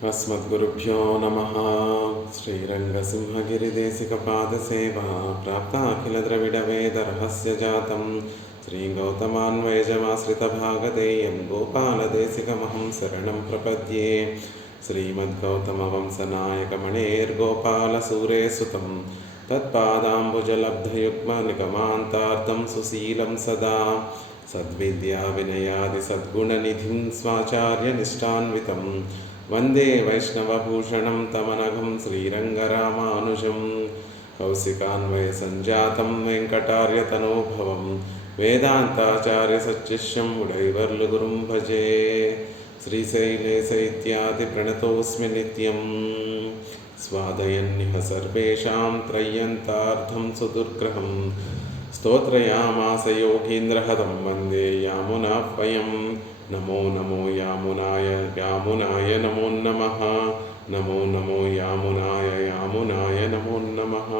अस्मद्गुरुभ्यो नमः। श्रीरङ्गसिंहगिरिदेशिकपादसेवा प्राप्ताखिलद्रविडवेदरहस्य जातं श्रीगौतमान्वयजमाश्रितभागधेयं गोपालदेशिकमहं शरणं प्रपद्ये। श्रीमद्गौतमवंशनायकमणेर्गोपालसूरेसुतं तत्पादाम्बुजलब्धयुग्मनिगमान्तार्तं सुशीलं सदा सद्विद्याविनयादिसद्गुणनिधिं स्वाचार्यनिष्ठान्वितं वंदे वैष्णवभूषणं तमनघं श्रीरङ्गरामानुजं कौशिकान्वयसञ्जातं वेङ्कटार्यतनोभवं वेदान्ताचार्यसच्शिष्यं उडैवर्लुगुरुं भजे। श्रीशैलेशैत्यादिप्रणतोऽस्मि नित्यं स्वादयन्निह सर्वेषां त्रय्यन्तार्थं सुदुर्ग्रहं स्तोत्रयामास योगीन्द्रहदं वन्दे यामुनाह्वयम्। नमो नमो यामुनाय यामुनाय नमो नमः। नमो नमो यामुनाय नमो नमः।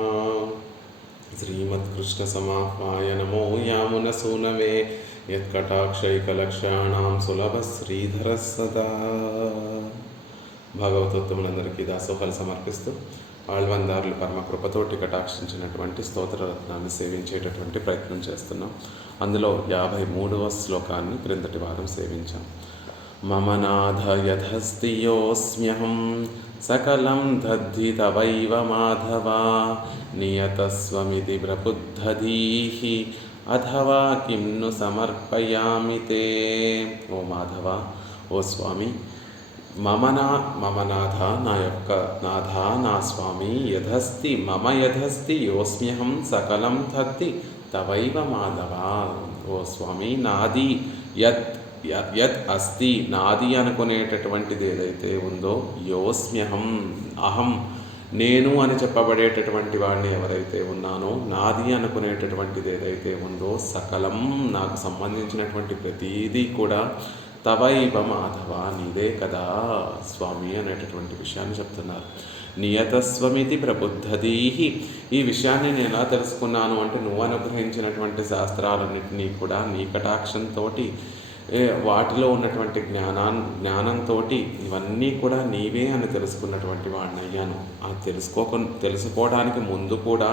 श्रीमत्कृष्णसमाह्वाय नमो यामुनसूनवे यत्कटाक्षैकलक्ष्याणां सुलभः श्रीधरः सदा। భాగవతోత్తములందరికీ దాసోహాలు సమర్పిస్తూ ఆళ్వాందారులు పరమకృపతోటి కటాక్షించినటువంటి స్తోత్రరత్నాన్ని సేవించేటటువంటి ప్రయత్నం చేస్తున్నాం. అందులో 53వ శ్లోకాన్ని క్రిందటి వారం సేవించాం. మమ నాథ యథస్తి యోస్మ్యహం సకలం దద్ధి తవైవ మాధవా నియతస్వమితి ప్రబుద్ధధీః అథవా కిం ను సమర్పయామి తే. ఓ మాధవ, ఓ స్వామి, మమ నాథ, నా యొక్క నాథ, నా స్వామి, యథస్తి మమ యథస్తి యోస్మ్యహం సకలం దద్ధి తవైవ మాధవ. ఓ స్వామి, నాది యత్ అస్తి, నాది అనుకునేటటువంటిది ఏదైతే ఉందో, యోస్మ్యహం అహం, నేను అని చెప్పబడేటటువంటి వాడిని ఎవరైతే ఉన్నానో, నాది అనుకునేటటువంటిది ఏదైతే ఉందో, సకలం నాకు సంబంధించినటువంటి ప్రతీదీ కూడా తవైవ మాధవ, నీదే కదా స్వామి అనేటటువంటి విషయాన్ని చెప్తున్నారు. నియతస్వమితి ప్రబుద్ధధీః, ఈ విషయాన్ని నేను ఎలా తెలుసుకున్నాను అంటే, నువ్వు అనుగ్రహించినటువంటి శాస్త్రాలన్నింటినీ కూడా నీ కటాక్షంతో, వాటిలో ఉన్నటువంటి జ్ఞానంతో ఇవన్నీ కూడా నీవే అని తెలుసుకున్నటువంటి వాడిని అయ్యాను. ఆ తెలుసుకోవడానికి ముందు కూడా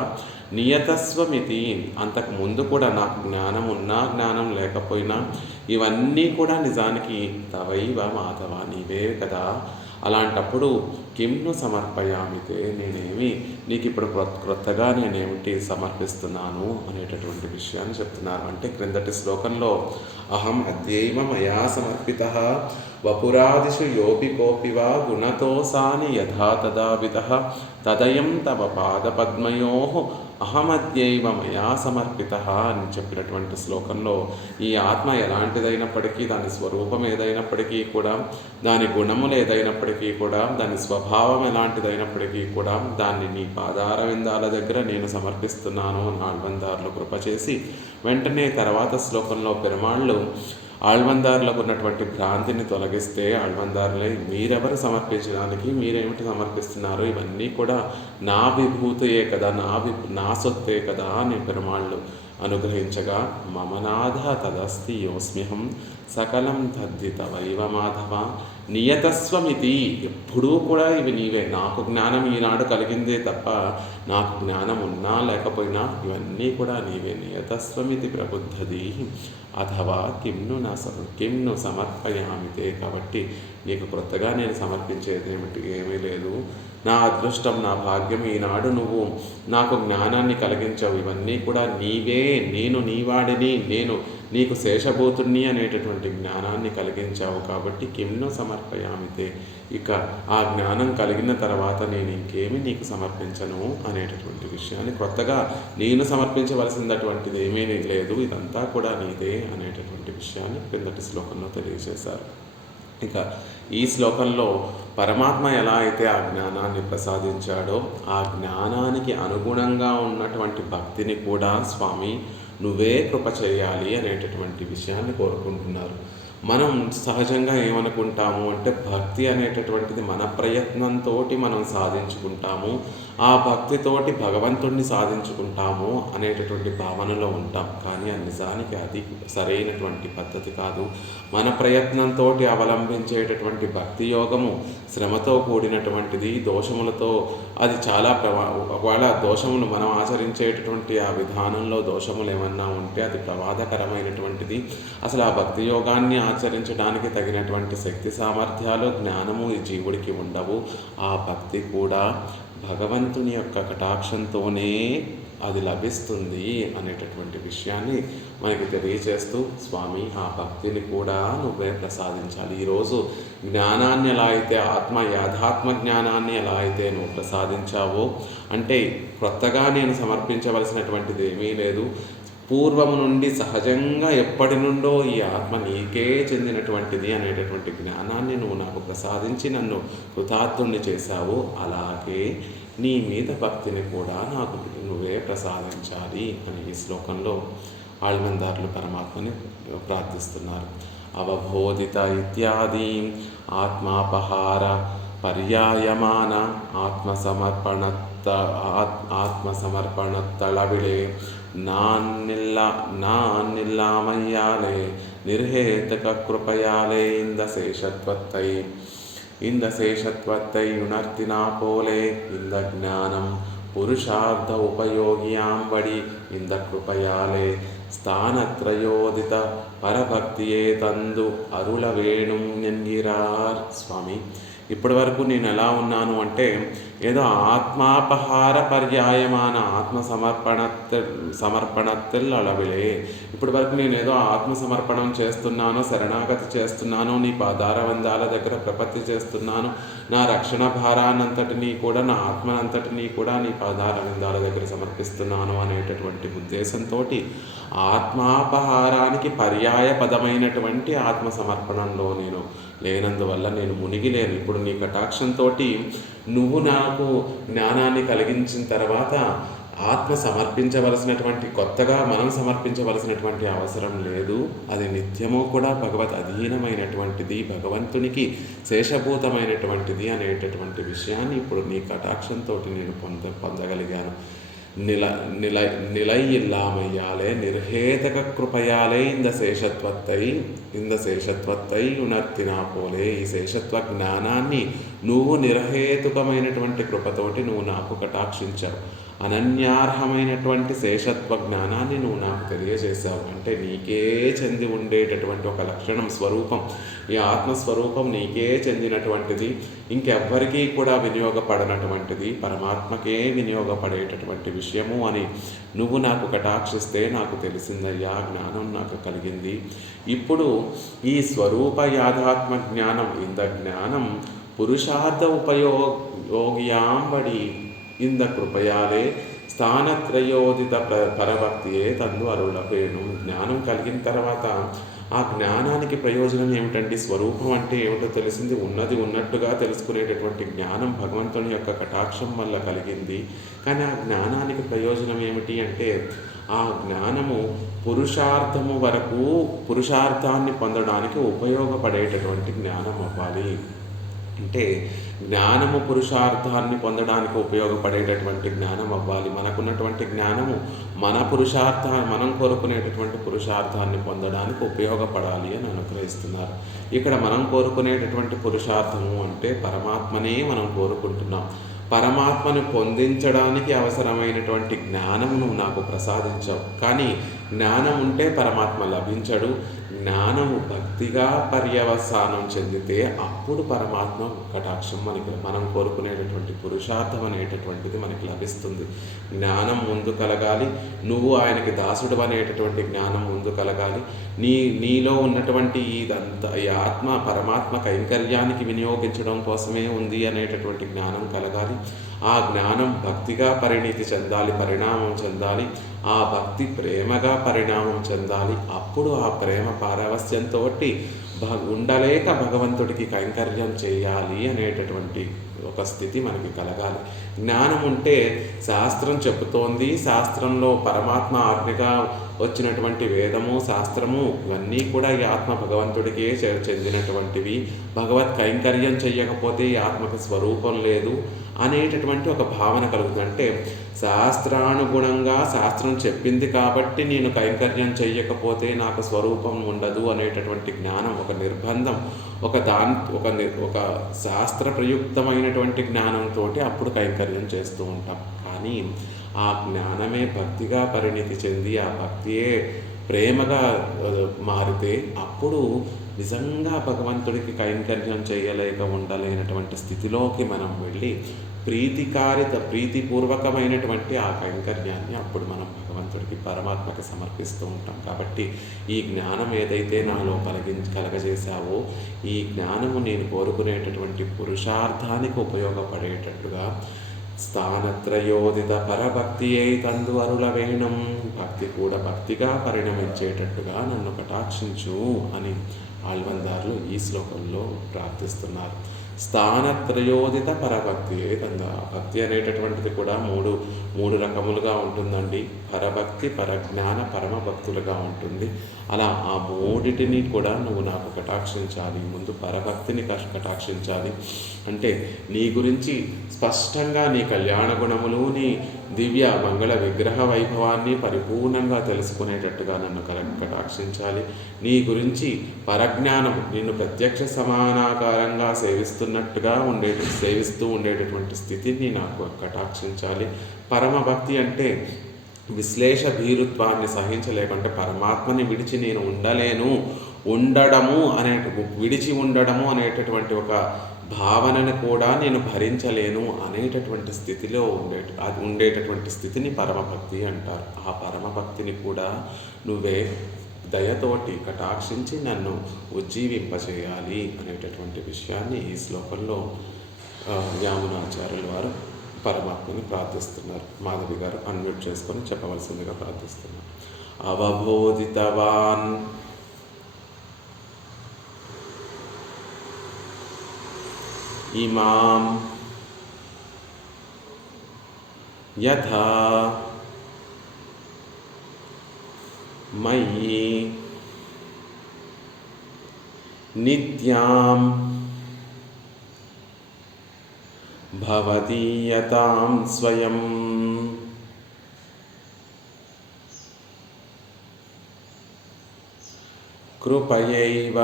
నియతస్వమితి, అంతకు ముందు కూడా నాకు జ్ఞానం ఉన్నా జ్ఞానం లేకపోయినా ఇవన్నీ కూడా నిజానికి తవైవ మాధవ, నీవే కదా. అలాంటప్పుడు కింను సమర్పయామితే, నేనేమి నీకు ఇప్పుడు క్రొత్తగా నేనేమిటి సమర్పిస్తున్నాను అనేటటువంటి విషయాన్ని చెప్తున్నారు. అంటే క్రిందటి శ్లోకంలో అహం అద్యైవ మయా సమర్పితః వపురాదిషు యోపి కోపి వా గుణతోసాని యథా తదావితః తదయం తవ పాదపద్మయోః అహమద్యైవ మయా సమర్పితః అని చెప్పినటువంటి శ్లోకంలో ఈ ఆత్మ ఎలాంటిదైనప్పటికీ, దాని స్వరూపం ఏదైనప్పటికీ కూడా, దాని గుణములు ఏదైనప్పటికీ కూడా, దాని స్వభావం ఎలాంటిదైనప్పటికీ కూడా దాన్ని నీ పాదార విందాల దగ్గర నేను సమర్పిస్తున్నాను అని ఆళ్వాందారులు కృప చేసి, వెంటనే తర్వాత శ్లోకంలో పెరుమాళ్ళు ఆళ్వాందారులకు ఉన్నటువంటి భ్రాంతిని తొలగిస్తే, ఆళ్వాందారులే మీరెవరు సమర్పించడానికి, మీరేమిటి సమర్పిస్తున్నారు, ఇవన్నీ కూడా నా విభూతయే కదా, నా సొత్తే కదా అని పెరుమాళ్ళు అనుగ్రహించగా, మమనాథ తదస్తి యోస్మ్యహం సకలం దద్ధి తవైవ మాధవ నియతస్వమితి, ఎప్పుడూ కూడా ఇవి నీవే. నాకు జ్ఞానం ఈనాడు కలిగిందే తప్ప, నాకు జ్ఞానం ఉన్నా లేకపోయినా ఇవన్నీ కూడా నీవే. నియతస్వమితి ప్రబుద్ధధీః అథవా కింను సమర్పయామితే, కాబట్టి నీకు క్రొత్తగా నేను సమర్పించేది ఏమీ లేదు. నా అదృష్టం, నా భాగ్యం, ఈనాడు నువ్వు నాకు జ్ఞానాన్ని కలిగించావు. ఇవన్నీ కూడా నీవే, నేను నీవాడిని, నేను నీకు శేషభూతుణ్ణి అనేటటువంటి జ్ఞానాన్ని కలిగించావు. కాబట్టి కింను సమర్పయామితే, ఇక ఆ జ్ఞానం కలిగిన తర్వాత నేను ఇంకేమి నీకు సమర్పించను అనేటటువంటి విషయాన్ని, కొత్తగా నేను సమర్పించవలసినటువంటిది ఏమీ లేదు, ఇదంతా కూడా నీదే అనేటటువంటి విషయాన్ని క్రిందటి శ్లోకంలో తెలియజేశారు. ఇక ఈ శ్లోకంలో పరమాత్మ ఎలా అయితే ఆ జ్ఞానాన్ని ప్రసాదించాడో, ఆ జ్ఞానానికి అనుగుణంగా ఉన్నటువంటి భక్తిని కూడా స్వామి నువ్వే కృప చేయాలి అనేటటువంటి విషయాన్ని కోరుకుంటున్నారు. మనం సహజంగా ఏమనుకుంటాము అంటే భక్తి అనేటటువంటిది మన ప్రయత్నంతో మనం సాధించుకుంటాము, ఆ భక్తితోటి భగవంతుణ్ణి సాధించుకుంటాము అనేటటువంటి భావనలో ఉంటాం. కానీ నిజానికి అది సరైనటువంటి పద్ధతి కాదు. మన ప్రయత్నంతో అవలంబించేటటువంటి భక్తి యోగము శ్రమతో కూడినటువంటిది, దోషములతో అది చాలా ఒకవేళ దోషములు మనం ఆచరించేటటువంటి ఆ విధానంలో దోషములు ఏమన్నా ఉంటే అది ప్రమాదకరమైనటువంటిది. అసలు ఆ భక్తి యోగాన్ని ఆచరించడానికి తగినటువంటి శక్తి సామర్థ్యాలు జ్ఞానము ఈ జీవుడికి ఉండవు. ఆ భక్తి కూడా భగవంతుని యొక్క కటాక్షంతోనే అది లభిస్తుంది అనేటటువంటి విషయాన్ని మనకి తెలియజేస్తూ, స్వామి ఆ భక్తిని కూడా నువ్వే ప్రసాదించాలి. ఈరోజు జ్ఞానాన్ని ఎలా అయితే యాథాత్మ జ్ఞానాన్ని ఎలా అయితే నువ్వు ప్రసాదించావో, అంటే కొత్తగా నేను సమర్పించవలసినటువంటిది ఏమీ లేదు. పూర్వము నుండి సహజంగా ఎప్పటి నుండో ఈ ఆత్మ నీకే చెందినటువంటిది అనేటటువంటి జ్ఞానాన్ని నువ్వు నాకు ప్రసాదించి నన్ను కృతార్థుణ్ణి చేశావు. అలాగే నీ మీద భక్తిని కూడా నాకు నువ్వే ప్రసాదించాలి అని ఈ శ్లోకంలో ఆళ్వందారులు పరమాత్మని ప్రార్థిస్తున్నారు. అవబోధిత ఇత్యాది ఆత్మాపహార పర్యాయమాన ఆత్మసమర్పణత్తళవిళే నాన్నిల్లామయ్యాలే నిర్హేతుక కృపయాలే இந்த சேஷத்வத்தை உணர்த்தினா போலே இந்த ஞானம் புருஷார்த்த உபயோகியாம்படி இந்த కృపయాలే స్థానత్రయోదిత పరభక్తియే తందు అరుళ వేణుం ఎన్గిరార్. స్వామి, ఇప్పటి వరకు నేను ఎలా ఉన్నాను అంటే ఏదో ఆత్మాపహార పర్యాయమాన సమర్పణత్తిల్ అళవిలే. ఇప్పటి వరకు నేను ఏదో ఆత్మసమర్పణం చేస్తున్నాను, శరణాగతి చేస్తున్నాను, నీ పాదారవిందాల దగ్గర ప్రపత్తి చేస్తున్నాను, నా రక్షణ భారాన్నంతటినీ కూడా, నా ఆత్మనంతటినీ కూడా నీ పాదారవిందాల దగ్గర సమర్పిస్తున్నాను అనేటటువంటి ఉద్దేశంతో ఆత్మాపహారానికి పర్యాయ పదమైనటువంటి ఆత్మసమర్పణంలో నేను లేనందువల్ల నేను మునిగిలేను. ఇప్పుడు నీ కటాక్షంతో నువ్వు నాకు జ్ఞానాన్ని కలిగించిన తర్వాత ఆత్మ కొత్తగా మనం సమర్పించవలసినటువంటి అవసరం లేదు. అది నిత్యము కూడా భగవత్ అధీనమైనటువంటిది, భగవంతునికి శేషభూతమైనటువంటిది అనేటటువంటి విషయాన్ని ఇప్పుడు నీ కటాక్షంతో నేను పొందగలిగాను. நிலை இல்லாமையாலே నిర్హేతక కృపయాలే ఇంద శేషత్వత్తై ఉనర్తినా పోలే. ఈ శేషత్వ జ్ఞానాన్ని నువ్వు నిర్హేతుకమైనటువంటి కృపతోటి నువ్వు నాకు కటాక్షించావు. అనన్యార్హమైనటువంటి శేషత్వ జ్ఞానాన్ని నువ్వు నాకు తెలియజేశావు. అంటే నీకే చెంది ఉండేటటువంటి ఒక లక్షణం, స్వరూపం, ఈ ఆత్మస్వరూపం నీకే చెందినటువంటిది, ఇంకెవ్వరికీ కూడా వినియోగపడనటువంటిది, పరమాత్మకే వినియోగపడేటటువంటి విషయము అని నువ్వు నాకు కటాక్షిస్తే నాకు తెలిసిందయ్యా, జ్ఞానం నాకు కలిగింది. ఇప్పుడు ఈ స్వరూప యాథాత్మ జ్ఞానం, ఇంద జ్ఞానం పురుషార్థ ఉపయోగియాంబడి ఇంద కృపయాలే స్థానత్రయోదిత పరభక్తియే తందు అరుళవేణు. జ్ఞానం కలిగిన తర్వాత ఆ జ్ఞానానికి ప్రయోజనం ఏమిటండి? స్వరూపం అంటే ఏమిటో తెలిసింది, ఉన్నది ఉన్నట్టుగా తెలుసుకునేటటువంటి జ్ఞానం భగవంతుని యొక్క కటాక్షం వల్ల కలిగింది. కానీ ఆ జ్ఞానానికి ప్రయోజనం ఏమిటి అంటే ఆ జ్ఞానము పురుషార్థాన్ని పొందడానికి ఉపయోగపడేటటువంటి జ్ఞానం అవ్వాలి. అంటే జ్ఞానము పురుషార్థాన్ని పొందడానికి ఉపయోగపడేటటువంటి జ్ఞానం అవ్వాలి. మనకున్నటువంటి జ్ఞానము మనం కోరుకునేటటువంటి పురుషార్థాన్ని పొందడానికి ఉపయోగపడాలి అని అనుగ్రహిస్తున్నారు. ఇక్కడ మనం కోరుకునేటటువంటి పురుషార్థము అంటే పరమాత్మనే మనం కోరుకుంటున్నాం. పరమాత్మను పొందించడానికి అవసరమైనటువంటి జ్ఞానమును నాకు ప్రసాదించావు. కానీ జ్ఞానం ఉంటే పరమాత్మ లభించడు. జ్ఞానము భక్తిగా పర్యవసానం చెందితే అప్పుడు పరమాత్మ కటాక్షం మనం కోరుకునేటటువంటి పురుషార్థం అనేటటువంటిది మనకి లభిస్తుంది. జ్ఞానం ముందు కలగాలి, నువ్వు ఆయనకి దాసుడు అనేటటువంటి జ్ఞానం ముందు కలగాలి. నీలో ఉన్నటువంటి ఇదంతా ఈ ఆత్మ పరమాత్మ కైంకర్యానికి వినియోగించడం కోసమే ఉంది అనేటటువంటి జ్ఞానం కలగాలి. ఆ జ్ఞానం భక్తిగా పరిణామం చెందాలి. ఆ భక్తి ప్రేమగా పరిణామం చెందాలి. అప్పుడు ఆ ప్రేమ పారవస్యంతో ఉండలేక భగవంతుడికి కైంకర్యం చేయాలి అనేటటువంటి ఒక స్థితి మనకి కలగాలి. జ్ఞానం ఉంటే శాస్త్రం చెబుతోంది, శాస్త్రంలో పరమాత్మ ఆజ్ఞగా వచ్చినటువంటి వేదము, శాస్త్రము ఇవన్నీ కూడా ఈ ఆత్మ భగవంతుడికే చెందినటువంటివి. భగవత్ కైంకర్యం చెయ్యకపోతే ఈ ఆత్మకు స్వరూపం లేదు అనేటటువంటి ఒక భావన కలుగుతుంది. అంటే శాస్త్రానుగుణంగా శాస్త్రం చెప్పింది కాబట్టి నేను కైంకర్యం చెయ్యకపోతే నాకు స్వరూపం ఉండదు అనేటటువంటి జ్ఞానం, ఒక నిర్బంధం, ఒక శాస్త్ర ప్రయుక్తమైనటువంటి జ్ఞానంతో అప్పుడు కైంకర్యం చేస్తూ ఉంటాం. కానీ ఆ జ్ఞానమే భక్తిగా పరిణితి చెంది ఆ భక్తియే ప్రేమగా మారితే అప్పుడు నిజంగా భగవంతుడికి కైంకర్యం చేయలేక ఉండలేనటువంటి స్థితిలోకి మనం వెళ్ళి ప్రీతిపూర్వకమైనటువంటి ఆ కైంకర్యాన్ని అప్పుడు మనం భగవంతుడికి పరమాత్మకి సమర్పిస్తూ ఉంటాం. కాబట్టి ఈ జ్ఞానం ఏదైతే నాలో కలగజేశావో ఈ జ్ఞానము నేను కోరుకునేటటువంటి పురుషార్థానికి ఉపయోగపడేటట్టుగా స్థానత్రయోదిత పరభక్తి తందు అరులవేణం, భక్తి కూడా భక్తిగా పరిణమించేటట్టుగా నన్ను కటాక్షించు అని ఆళ్వందార్లు ఈ శ్లోకంలో ప్రార్థిస్తున్నారు. స్థానత్రయోదిత పరభక్తి తందు. భక్తి అనేటటువంటిది కూడా మూడు రకములుగా ఉంటుందండి. పరభక్తి, పరజ్ఞాన, పరమభక్తులుగా ఉంటుంది. అలా ఆ మూడిటిని కూడా నువ్వు నాకు కటాక్షించాలి. ముందు పరభక్తిని కటాక్షించాలి. అంటే నీ గురించి స్పష్టంగా నీ కళ్యాణ గుణములు, నీ దివ్య మంగళ విగ్రహ వైభవాన్ని పరిపూర్ణంగా తెలుసుకునేటట్టుగా నన్ను కటాక్షించాలి. నీ గురించి పరజ్ఞానం, నిన్ను ప్రత్యక్ష సమానాకారంగా సేవిస్తూ ఉండేటటువంటి స్థితిని నాకు కటాక్షించాలి. పరమభక్తి అంటే విశ్లేష భీరుత్వాన్ని సహించలేకుంటే పరమాత్మని విడిచి నేను విడిచి ఉండడము అనేటటువంటి ఒక భావనను కూడా నేను భరించలేను అనేటటువంటి స్థితిలో ఉండేటటువంటి స్థితిని పరమభక్తి అంటారు. ఆ పరమభక్తిని కూడా నువ్వే దయతోటి కటాక్షించి నన్ను ఉజ్జీవింపచేయాలి అనేటటువంటి విషయాన్ని ఈ శ్లోకంలో యామునాచార్యుల వారు పరమాత్మని ప్రార్థిస్తున్నారు. మాధవి గారు అన్మ్యూట్ చేసుకొని చెప్పవలసిందిగా ప్రార్థిస్తున్నారు. అవబోధితవాన్ ఇమాం యథా మయి నిత్యాం భవదీయతాం స్వయం కృపయైవ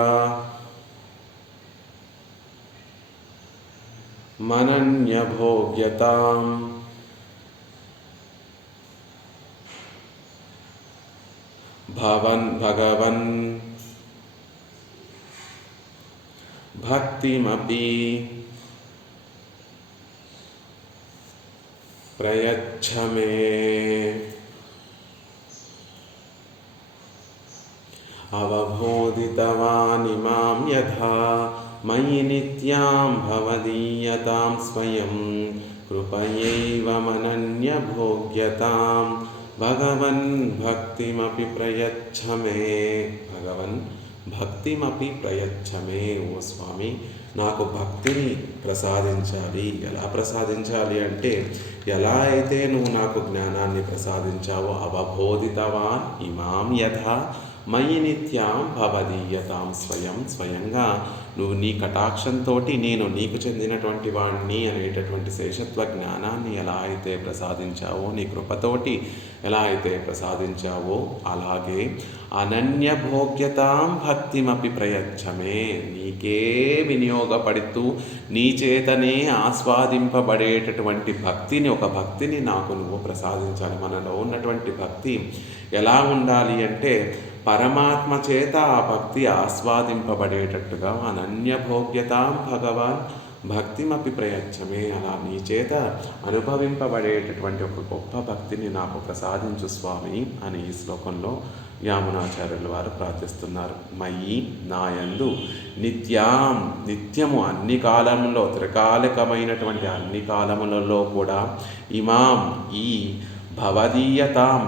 మనన్యభోగ్యతాం భగవన్ భక్తిమపి ప్రయచ్ఛ మే. అవబోధితవానిమాం యథా మయి నిత్యాం భవదీయతాం స్వయం కృపయైవ మనన్యభోగ్యతాం భగవన్ భక్తిమపి ప్రయచ్ఛ మే. భగవన్ భక్తిమపి ప్రయచ్ఛ మే. ఓ స్వామి, నాకు భక్తిని ప్రసాదించాలి. ఎలా ప్రసాదించాలి అంటే ఎలా అయితే నువ్వు నాకు జ్ఞానాన్ని ప్రసాదించావో అవబోధితవాన్ ఇమాం యథా మయి నిత్యాం భవదీయతాం స్వయంగా నువ్వు నీ కటాక్షంతో నేను నీకు చెందినటువంటి వాణ్ణి అనేటటువంటి శేషత్వ జ్ఞానాన్ని ఎలా అయితే ప్రసాదించావో, నీ కృపతోటి ఎలా అయితే ప్రసాదించావో అలాగే అనన్యభోగ్యతాం భక్తిమపి ప్రయచ్ఛ మే. నీకే వినియోగపడుతూ నీ చేతనే ఆస్వాదింపబడేటటువంటి భక్తిని, ఒక భక్తిని నాకు నువ్వు ప్రసాదించాలి. మనలో ఉన్నటువంటి భక్తి ఎలా ఉండాలి అంటే పరమాత్మ చేత ఆ భక్తి ఆస్వాదింపబడేటట్టుగా అనన్యభోగ్యతాం భగవాన్ భక్తిమపి ప్రయచ్ఛ మే. అలా నీ చేత అనుభవింపబడేటటువంటి ఒక గొప్ప భక్తిని నాకు ప్రసాదించు స్వామి అని ఈ శ్లోకంలో యామునాచార్యుల వారు ప్రార్థిస్తున్నారు. మయి నాయందు నిత్యము అన్ని కాలంలో త్రికాలికమైనటువంటి అన్ని కాలములలో కూడా ఇమాం ఈ భవదీయతాం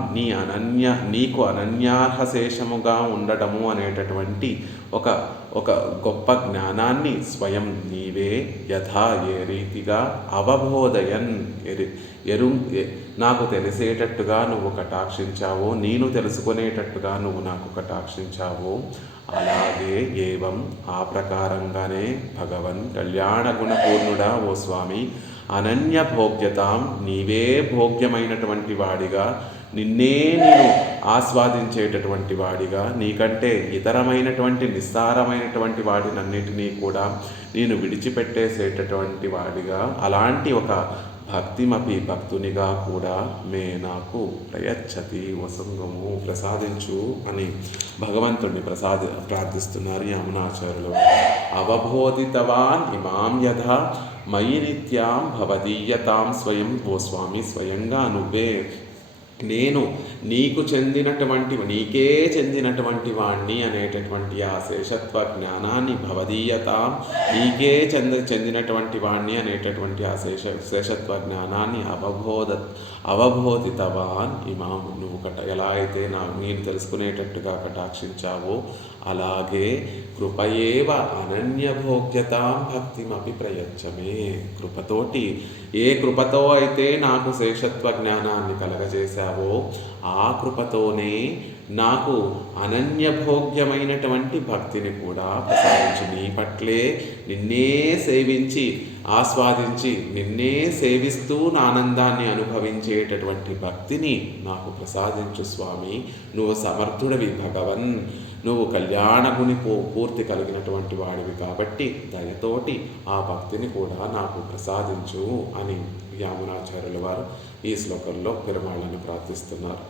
నీకు అనన్యార్హ శేషముగా ఉండటము అనేటటువంటి ఒక ఒక గొప్ప జ్ఞానాన్ని స్వయం నీవే యథా ఏ రీతిగా అవబోధయన్ నాకు తెలిసేటట్టుగా నువ్వు కటాక్షించావో, నేను తెలుసుకునేటట్టుగా నువ్వు నాకు కటాక్షించావో, అలాగే ఏవం ఆ ప్రకారంగానే భగవన్ కళ్యాణ గుణపూర్ణుడా ఓ స్వామి అనన్య భోగ్యతాం నీవే భోగ్యమైనటువంటి వాడిగా, నిన్నే నేను ఆస్వాదించేటటువంటి వాడిగా, నీకంటే ఇతరమైనటువంటి నిస్సారమైనటువంటి వాటినన్నిటినీ కూడా నేను విడిచిపెట్టేసేటటువంటి వాడిగా, అలాంటి ఒక భక్తిమపి భక్తునిగా కూడా నాకు ప్రయచ్చతి వసంగము ప్రసాదించు అని భగవంతుడిని ప్రార్థిస్తున్నారు యామునాచార్యులు. అవబోధితవాన్ ఇమాం యథా మయి నిత్యాం భవదీయతాం స్వయం ఓ స్వామి స్వయంగా నువ్వే నేను నీకే చెందినటువంటి వాణ్ణి అనేటటువంటి ఆ శేషత్వ జ్ఞానాన్ని భవదీయత నీకే చెందినటువంటి వాణ్ణి అనేటటువంటి ఆ శేషత్వ జ్ఞానాన్ని అవబోధితవాన్ ఇమాం నువ్వు ఎలా అయితే నేను తెలుసుకునేటట్టుగా కటాక్షించావో అలాగే కృపయేవ అనన్యభోగ్యతాం భక్తిమపి ప్రయచ్చమే. కృపతోటి ఏ కృపతో అయితే నాకు శేషత్వ జ్ఞానాన్ని కలగజేశావో ఆ కృపతోనే నాకు అనన్యభోగ్యమైనటువంటి భక్తిని కూడా ప్రసాదించు. నీ పట్లే నిన్నే సేవించి ఆస్వాదించి నిన్నే సేవిస్తూ ఆనందాన్ని అనుభవించేటటువంటి భక్తిని నాకు ప్రసాదించు స్వామి. నువ్వు సమర్థుడివి భగవన్, నువ్వు కళ్యాణగుని పూర్తి కలిగినటువంటి వాడివి కాబట్టి దయతోటి ఆ భక్తిని కూడా నాకు ప్రసాదించు అని యామునాచార్యుల వారు ఈ శ్లోకంలో పెరుమాళ్ళని ప్రార్థిస్తున్నారు.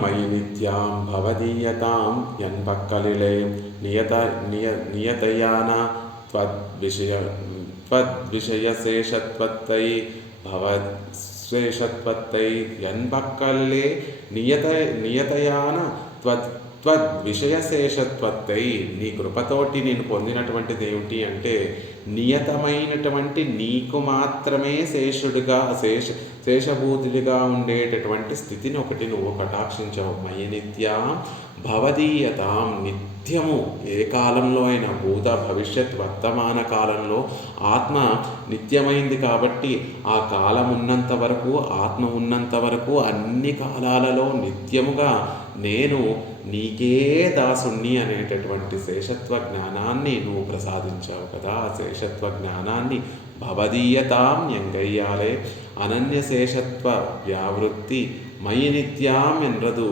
మయి నిత్యాం భవదీయతాం యన్పక్కలిలే నియతయాన త్వద్విషయశేషత్వత్తై భవశేషత్వత్తై యన్పక్కలిలే నియతయాన త్వద్విషయశేషత్వత్తై. నీ కృపతోటి నేను పొందినటువంటిది ఏమిటి అంటే నియతమైనటువంటి నీకు మాత్రమే శేషభూతుడిగా ఉండేటటువంటి స్థితిని ఒకటి నువ్వు కటాక్షించావు. మయి నిత్యా భవదీయతాం నిత్యము ఏ కాలంలో అయినా భూత భవిష్యత్ వర్తమాన కాలంలో ఆత్మ నిత్యమైంది కాబట్టి ఆ కాలం ఉన్నంత వరకు ఆత్మ ఉన్నంత వరకు అన్ని కాలాలలో నిత్యముగా నేను నీకే దాసుణ్ణి అనేటటువంటి శేషత్వ జ్ఞానాన్ని నువ్వు ప్రసాదించావు కదా. ఆ శేషత్వ జ్ఞానాన్ని భవదీయతాం ఎంగయ్యాలే అనన్యశేషత్వ వ్యావృత్తి మయి నిత్యాం ఎన్రదు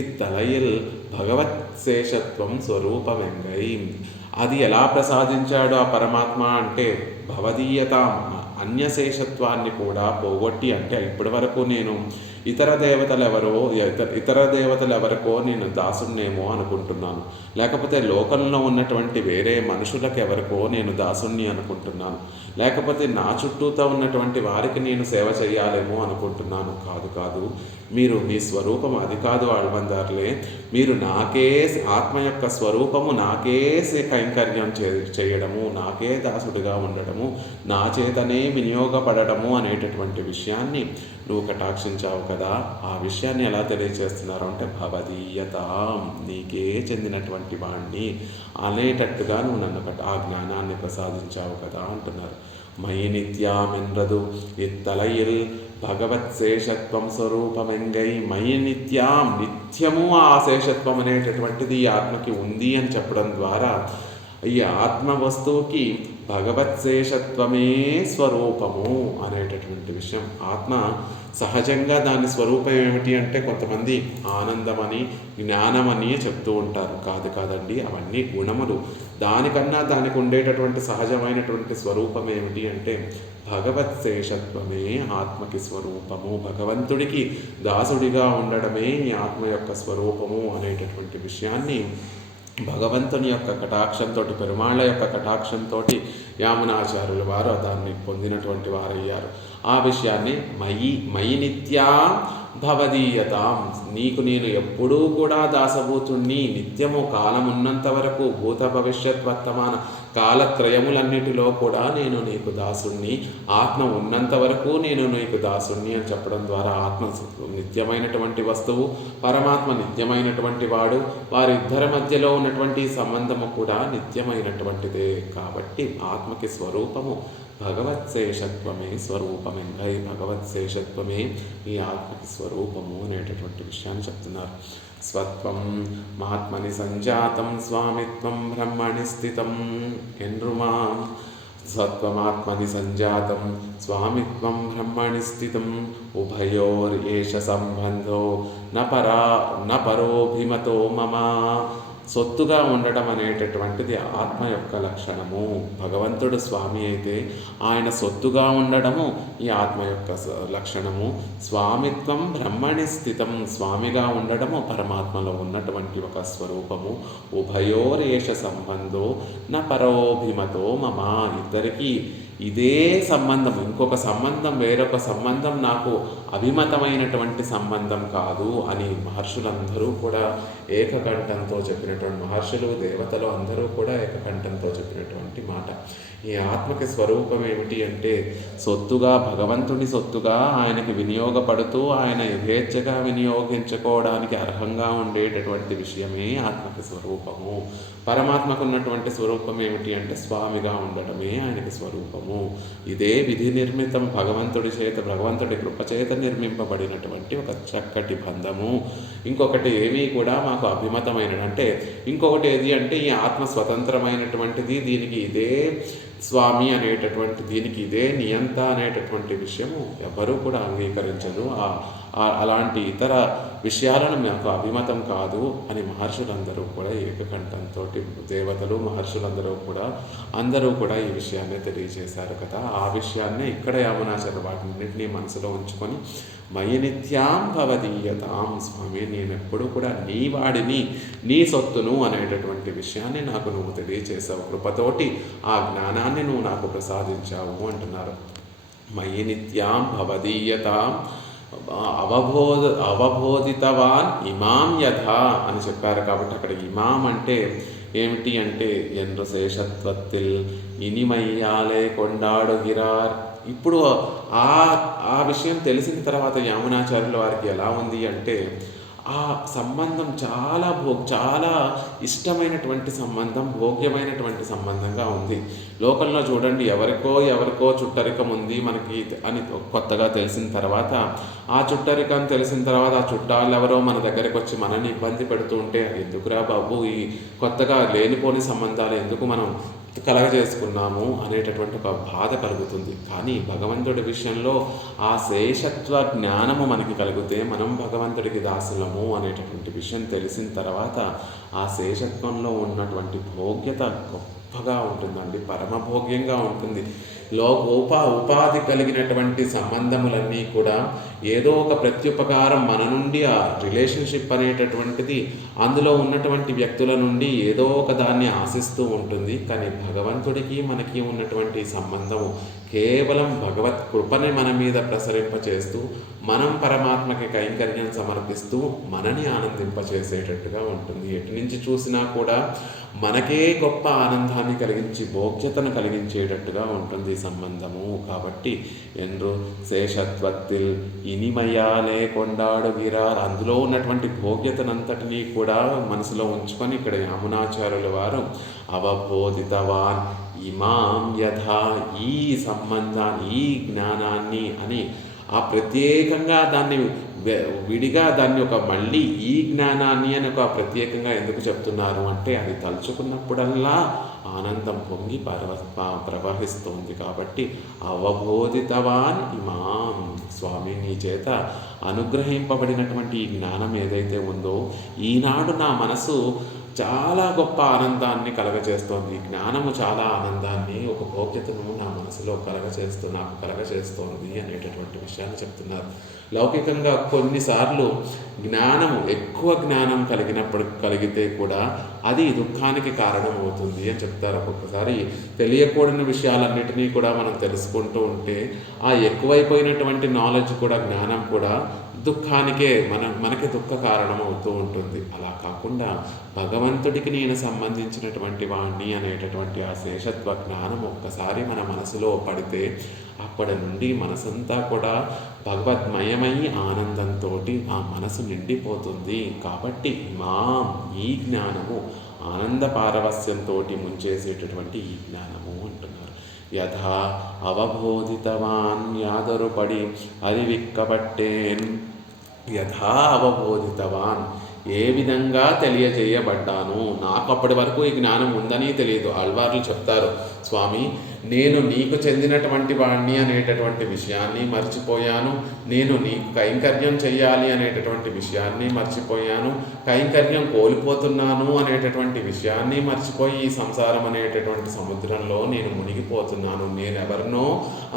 ఇత్తలయిల్ భగవత్ శేషత్వం స్వరూపమెంగై. అది ఎలా ప్రసాదించాడు ఆ పరమాత్మ అంటే భవదీయతాం అన్యశేషత్వాన్ని కూడా పోగొట్టి, అంటే ఇప్పటి వరకు నేను ఇతర దేవతలు ఎవరికో నేను దాసుణ్ణేమో అనుకుంటున్నాను, లేకపోతే లోకంలో ఉన్నటువంటి వేరే మనుషులకు ఎవరికో నేను దాసుణ్ణి అనుకుంటున్నాను, లేకపోతే నా చుట్టూతో ఉన్నటువంటి వారికి నేను సేవ చేయాలేమో అనుకుంటున్నాను. కాదు, మీరు మీ స్వరూపం అది కాదు ఆళ్వందారులే. మీరు నాకే ఆత్మ యొక్క స్వరూపము నాకే కైంకర్యం చేయడము, నాకే దాసుడిగా ఉండడము, నా చేతనే వినియోగపడటము అనేటటువంటి విషయాన్ని నువ్వు కటాక్షించావు కదా. ఆ విషయాన్ని ఎలా తెలియజేస్తున్నారు అంటే భవదీయత నీకే చెందినటువంటి వాణ్ణి అనేటట్టుగా నువ్వు నన్ను ఆ జ్ఞానాన్ని ప్రసాదించావు కదా అంటున్నారు. మయి నిత్యామెన్రదు ఇత్తలయిల్ భగవత్ శేషత్వం స్వరూపమెంగై. మయి నిత్యము ఆ శేషత్వం అనేటటువంటిది ఈ ఆత్మకి ఉంది అని చెప్పడం ద్వారా ఈ ఆత్మ వస్తువుకి భగవత్ శేషత్వమే స్వరూపము అనేటటువంటి విషయం. ఆత్మ సహజంగా దాని స్వరూపం ఏమిటి అంటే కొంతమంది ఆనందమని జ్ఞానమని చెప్తూ ఉంటారు. కాదండి, అవన్నీ గుణములు. దానికన్నా దానికి ఉండేటటువంటి సహజమైనటువంటి స్వరూపం ఏమిటి అంటే భగవత్ శేషత్వమే ఆత్మకి స్వరూపము. భగవంతుడికి దాసుడిగా ఉండడమే ఈ ఆత్మ యొక్క స్వరూపము అనేటటువంటి విషయాన్ని భగవంతుని యొక్క కటాక్షంతో, పెరుమాళ్ళ యొక్క కటాక్షంతో యామునాచార్యుల వారు దాన్ని పొందినటువంటి వారయ్యారు. ఆ విషయాన్ని మయి నిత్యా భవదీయతాం నీకు నేను ఎప్పుడూ కూడా దాసభూతుణ్ణి, నిత్యము కాలం ఉన్నంత వరకు భూత భవిష్యత్ వర్తమాన కాలత్రయములన్నిటిలో కూడా నేను నీకు దాసుణ్ణి, ఆత్మ ఉన్నంత వరకు నేను నీకు దాసుణ్ణి అని చెప్పడం ద్వారా ఆత్మ నిత్యమైనటువంటి వస్తువు, పరమాత్మ నిత్యమైనటువంటి వాడు, వారిద్దరి మధ్యలో ఉన్నటువంటి సంబంధము కూడా నిత్యమైనటువంటిదే. కాబట్టి ఆత్మకి స్వరూపము భగవత్శేషత్వమే స్వరూపమే. భగవత్శేషత్వమే ఈ ఆత్మకి స్వరూపము అనేటటువంటి విషయాన్ని చెప్తున్నారు. స్వత్వం మహాత్మని సంజాతం స్వామిత్వం బ్రహ్మణి స్థితం ఎన్రుమా. స్వత్వమాత్మని సంజాతం స్వామిత్వం బ్రహ్మణి స్థితం ఉభయోర్యేష సంబంధో న పరోభిమతో మమ. సొత్తుగా ఉండడం అనేటటువంటిది ఆత్మ యొక్క లక్షణము. భగవంతుడు స్వామి అయితే ఆయన సొత్తుగా ఉండడము ఈ ఆత్మ యొక్క లక్షణము. స్వామిత్వం బ్రహ్మణి స్థితం, స్వామిగా ఉండడము పరమాత్మలో ఉన్నటువంటి ఒక స్వరూపము. ఉభయోరేష సంబంధో న పరోభిమతో మమ. ఇద్దరికీ ఇదే సంబంధం, ఇంకొక సంబంధం వేరొక సంబంధం నాకు అభిమతమైనటువంటి సంబంధం కాదు అని మహర్షులందరూ కూడా ఏకకంఠంతో చెప్పినటువంటి, మహర్షులు దేవతలు అందరూ కూడా ఏకకంఠంతో చెప్పినటువంటి మాట. ఈ ఆత్మకి స్వరూపం ఏమిటి అంటే సొత్తుగా, భగవంతుని సొత్తుగా ఆయనకి వినియోగపడుతూ ఆయన యథేచ్ఛగా వినియోగించుకోవడానికి అర్హంగా ఉండేటటువంటి విషయమే ఆత్మకి స్వరూపము. పరమాత్మకు ఉన్నటువంటి స్వరూపం ఏమిటి అంటే స్వామిగా ఉండడమే ఆయనకి స్వరూపము. ఇదే విధి నిర్మితం, భగవంతుడి కృపచేత నిర్మింపబడినటువంటి ఒక చక్కటి బంధము. ఇంకొకటి ఏమీ కూడా మాకు అభిమతమైన అంటే ఇంకొకటి ఏది అంటే ఈ ఆత్మ స్వతంత్రమైనటువంటిది, దీనికి ఇదే స్వామి అనేటటువంటి, దీనికి ఇదే నియంత అనేటటువంటి విషయము ఎవరూ కూడా అంగీకరించదు. అలాంటి ఇతర విషయాలను మాకు అభిమతం కాదు అని మహర్షులందరూ కూడా ఏకకంఠంతో, దేవతలు మహర్షులందరూ కూడా ఈ విషయాన్ని తెలియజేశారు కదా. ఆ విషయాన్నే ఇక్కడ యామునాచార్య వాటిన్నింటినీ మనసులో ఉంచుకొని మయి నిత్యాం భవదీయతాం, స్వామి నేనెప్పుడు కూడా నీ వాడిని, నీ సొత్తును అనేటటువంటి విషయాన్ని నాకు నువ్వు తెలియజేసావు, కృపతోటి ఆ జ్ఞానాన్ని నువ్వు నాకు ప్రసాదించావు అంటున్నారు. మయి నిత్యాం భవదీయతాం అవబోధితవాన్ ఇమాం యథా అని చెప్పారు. కాబట్టి అక్కడ ఇమాం అంటే ఏమిటి అంటే ఎండ్రు శేషత్వత్తిల్ ఇనిమయ్యాలే కొండాడుగిరార్. ఇప్పుడు ఆ విషయం తెలిసిన తర్వాత యామునాచార్యుల వారికి ఎలా ఉంది అంటే ఆ సంబంధం చాలా ఇష్టమైనటువంటి సంబంధం, భోగ్యమైనటువంటి సంబంధంగా ఉంది. లోకంలో చూడండి, ఎవరికో చుట్టరికం ఉంది మనకి అని కొత్తగా తెలిసిన తర్వాత, ఆ చుట్టరికం తెలిసిన తర్వాత ఆ చుట్టాలు ఎవరో మన దగ్గరికి వచ్చి మనల్ని ఇబ్బంది పెడుతూ ఉంటే ఎందుకురా బాబు ఈ కొత్తగా లేనిపోని సంబంధాలు ఎందుకు మనం కలగజేసుకున్నాము అనేటటువంటి ఒక బాధ కలుగుతుంది. కానీ భగవంతుడి విషయంలో ఆ శేషత్వ జ్ఞానము మనకి కలిగితే మనం భగవంతుడికి దాసులము అనేటటువంటి విషయం తెలిసిన తర్వాత ఆ శేషత్వంలో ఉన్నటువంటి భోగ్యత గొప్పగా ఉంటుందండి, పరమభోగ్యంగా ఉంటుంది. ఉపాధి కలిగినటువంటి సంబంధములన్నీ కూడా ఏదో ఒక ప్రత్యుపకారం మన నుండి, ఆ రిలేషన్షిప్ అనేటటువంటిది అందులో ఉన్నటువంటి వ్యక్తుల నుండి ఏదో ఒక దాన్ని ఆశిస్తూ ఉంటుంది. కానీ భగవంతుడికి మనకి ఉన్నటువంటి సంబంధము కేవలం భగవత్ కృపని మన మీద ప్రసరింపచేస్తూ, మనం పరమాత్మకి కైంకర్యం సమర్పిస్తూ మనని ఆనందింపచేసేటట్టుగా ఉంటుంది. ఎటు నుంచి చూసినా కూడా మనకే గొప్ప ఆనందాన్ని కలిగించి భోగ్యతను కలిగించేటట్టుగా ఉంటుంది సంబంధము. కాబట్టి ఎండ్రు శేషత్వత్తిల్ ఇనిమయాలే కొండాడు వీరార్, అందులో ఉన్నటువంటి భోగ్యతనంతటినీ కూడా మనసులో ఉంచుకొని ఇక్కడ యామునాచార్యుల వారు అవబోధితవాన్ ఇమాం యథా, ఈ సంబంధాన్ని, ఈ జ్ఞానాన్ని అని ఆ ప్రత్యేకంగా దాన్ని విడిగా దాన్ని ఒక మళ్ళీ ఈ జ్ఞానాన్ని అని ఒక ప్రత్యేకంగా ఎందుకు చెప్తున్నారు అంటే అది తలుచుకున్నప్పుడల్లా ఆనందం పొంగి ప్రవహిస్తోంది. కాబట్టి అవబోధితవాన్ ఇమాం, స్వామి నీ చేత అనుగ్రహింపబడినటువంటి ఈ జ్ఞానం ఏదైతే ఉందో ఈనాడు నా మనసు చాలా గొప్ప ఆనందాన్ని కలగచేస్తోంది. ఈ జ్ఞానము చాలా ఆనందాన్ని, ఒక భోగ్యతను నా మనసులో నాకు కలగచేస్తోంది అనేటటువంటి విషయాన్ని చెప్తున్నారు. లౌకికంగా కొన్నిసార్లు ఎక్కువ జ్ఞానం కలిగితే కూడా అది దుఃఖానికి కారణమవుతుంది అని చెప్తారు. ఒక్కొక్కసారి తెలియకూడని విషయాలన్నిటినీ కూడా మనం తెలుసుకుంటూ ఉంటే ఆ ఎక్కువైపోయినటువంటి నాలెడ్జ్ కూడా, జ్ఞానం కూడా దుఃఖానికే మనకి దుఃఖ కారణం అవుతూ ఉంటుంది. అలా కాకుండా భగవంతుడికి నేను సంబంధించినటువంటి వాణ్ణి అనేటటువంటి ఆ శేషత్వ జ్ఞానం ఒక్కసారి మన మనసులో పడితే అప్పటి నుండి మనసంతా కూడా భగవద్మయమై ఆనందంతో ఆ మనసు నిండిపోతుంది. కాబట్టి ఈ జ్ఞానము ఆనంద పారవస్యంతో ముంచేసేటటువంటి ఈ జ్ఞానము అంటున్నారు. యథా అవబోధితవాన్ యాదరుపడి అరివిక్కబట్టేన్. యథా అవబోధితవాన్, ఏ విధంగా తెలియజేయబడ్డాను. నాకు అప్పటి వరకు ఈ జ్ఞానం ఉందని తెలియదు. ఆళ్వార్లు చెప్తారు, స్వామి నేను నీకు చెందినటువంటి వాణ్ణి అనేటటువంటి విషయాన్ని మర్చిపోయాను, నేను నీకు కైంకర్యం చెయ్యాలి అనేటటువంటి విషయాన్ని మర్చిపోయాను, కైంకర్యం కోల్పోతున్నాను అనేటటువంటి విషయాన్ని మర్చిపోయి ఈ సంసారం అనేటటువంటి సముద్రంలో నేను మునిగిపోతున్నాను. నేనెవరినో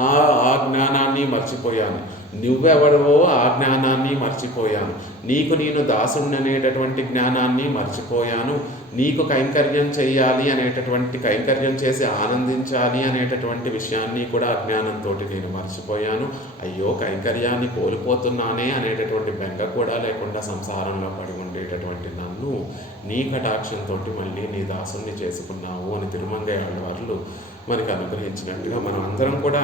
ఆ జ్ఞానాన్ని మర్చిపోయాను, నువ్వెవడవో ఆ జ్ఞానాన్ని మర్చిపోయాను, నీకు నేను దాసుడిని అనేటటువంటి జ్ఞానాన్ని మర్చిపోయాను, నీకు కైంకర్యం చేయాలి అనేటటువంటి, కైంకర్యం చేసి ఆనందించాలి అనేటటువంటి విషయాన్ని కూడా అజ్ఞానంతో నేను మర్చిపోయాను. అయ్యో కైంకర్యాన్ని కోల్పోతున్నానే అనేటటువంటి బెంగ కూడా లేకుండా సంసారంలో పడి ఉండేటటువంటి నన్ను నీ కటాక్షంతో మళ్ళీ నీ దాసుని చేసుకున్నావు అని తిరుమంగయ్య ఆళ్వార్లు మనకు అనుగ్రహించినట్టుగా మనం అందరం కూడా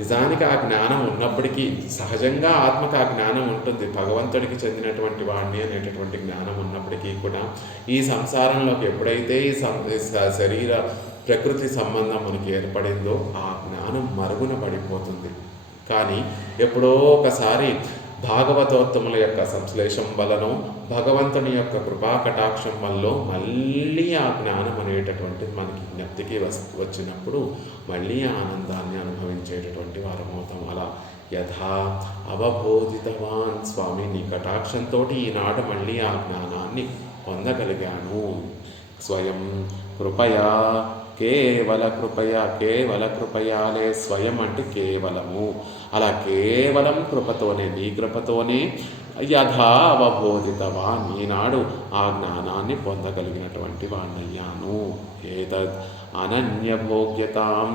నిజానికి ఆ జ్ఞానం ఉన్నప్పటికీ సహజంగా ఆత్మకు ఆ జ్ఞానం ఉంటుంది. భగవంతుడికి చెందినటువంటి వాడిని అనేటటువంటి జ్ఞానం ఉన్నప్పటికీ కూడా ఈ సంసారంలోకి ఎప్పుడైతే ఈ శరీర ప్రకృతి సంబంధం మనకి ఏర్పడిందో ఆ జ్ఞానం మరుగున పడిపోతుంది. కానీ ఎప్పుడో ఒకసారి భాగవతోత్తముల యొక్క సంశ్లేషం వలనో భగవంతుని యొక్క కృపా కటాక్షం వల్ల మళ్ళీ ఆ జ్ఞానం అనేటటువంటిది మనకి జ్ఞప్తికి వచ్చినప్పుడు మళ్ళీ ఆనందాన్ని అనుభవించేటటువంటి వారమవుతాం. అలా యథా అవబోధితవాన్, స్వామి నీ కటాక్షంతో ఈనాడు మళ్ళీ ఆ జ్ఞానాన్ని పొందగలిగాను. స్వయం కృపయా, కేవల కృపయాలే, స్వయం అంటే కేవలము, అలా కేవలం కృపతోనే, నీ కృపతోనే యథా అవబోధితవాన్, ఈనాడు ఆ జ్ఞానాన్ని పొందగలిగినటువంటి వాణ్ణయ్యాను. ఏతద్ అనన్యభోగ్యతాం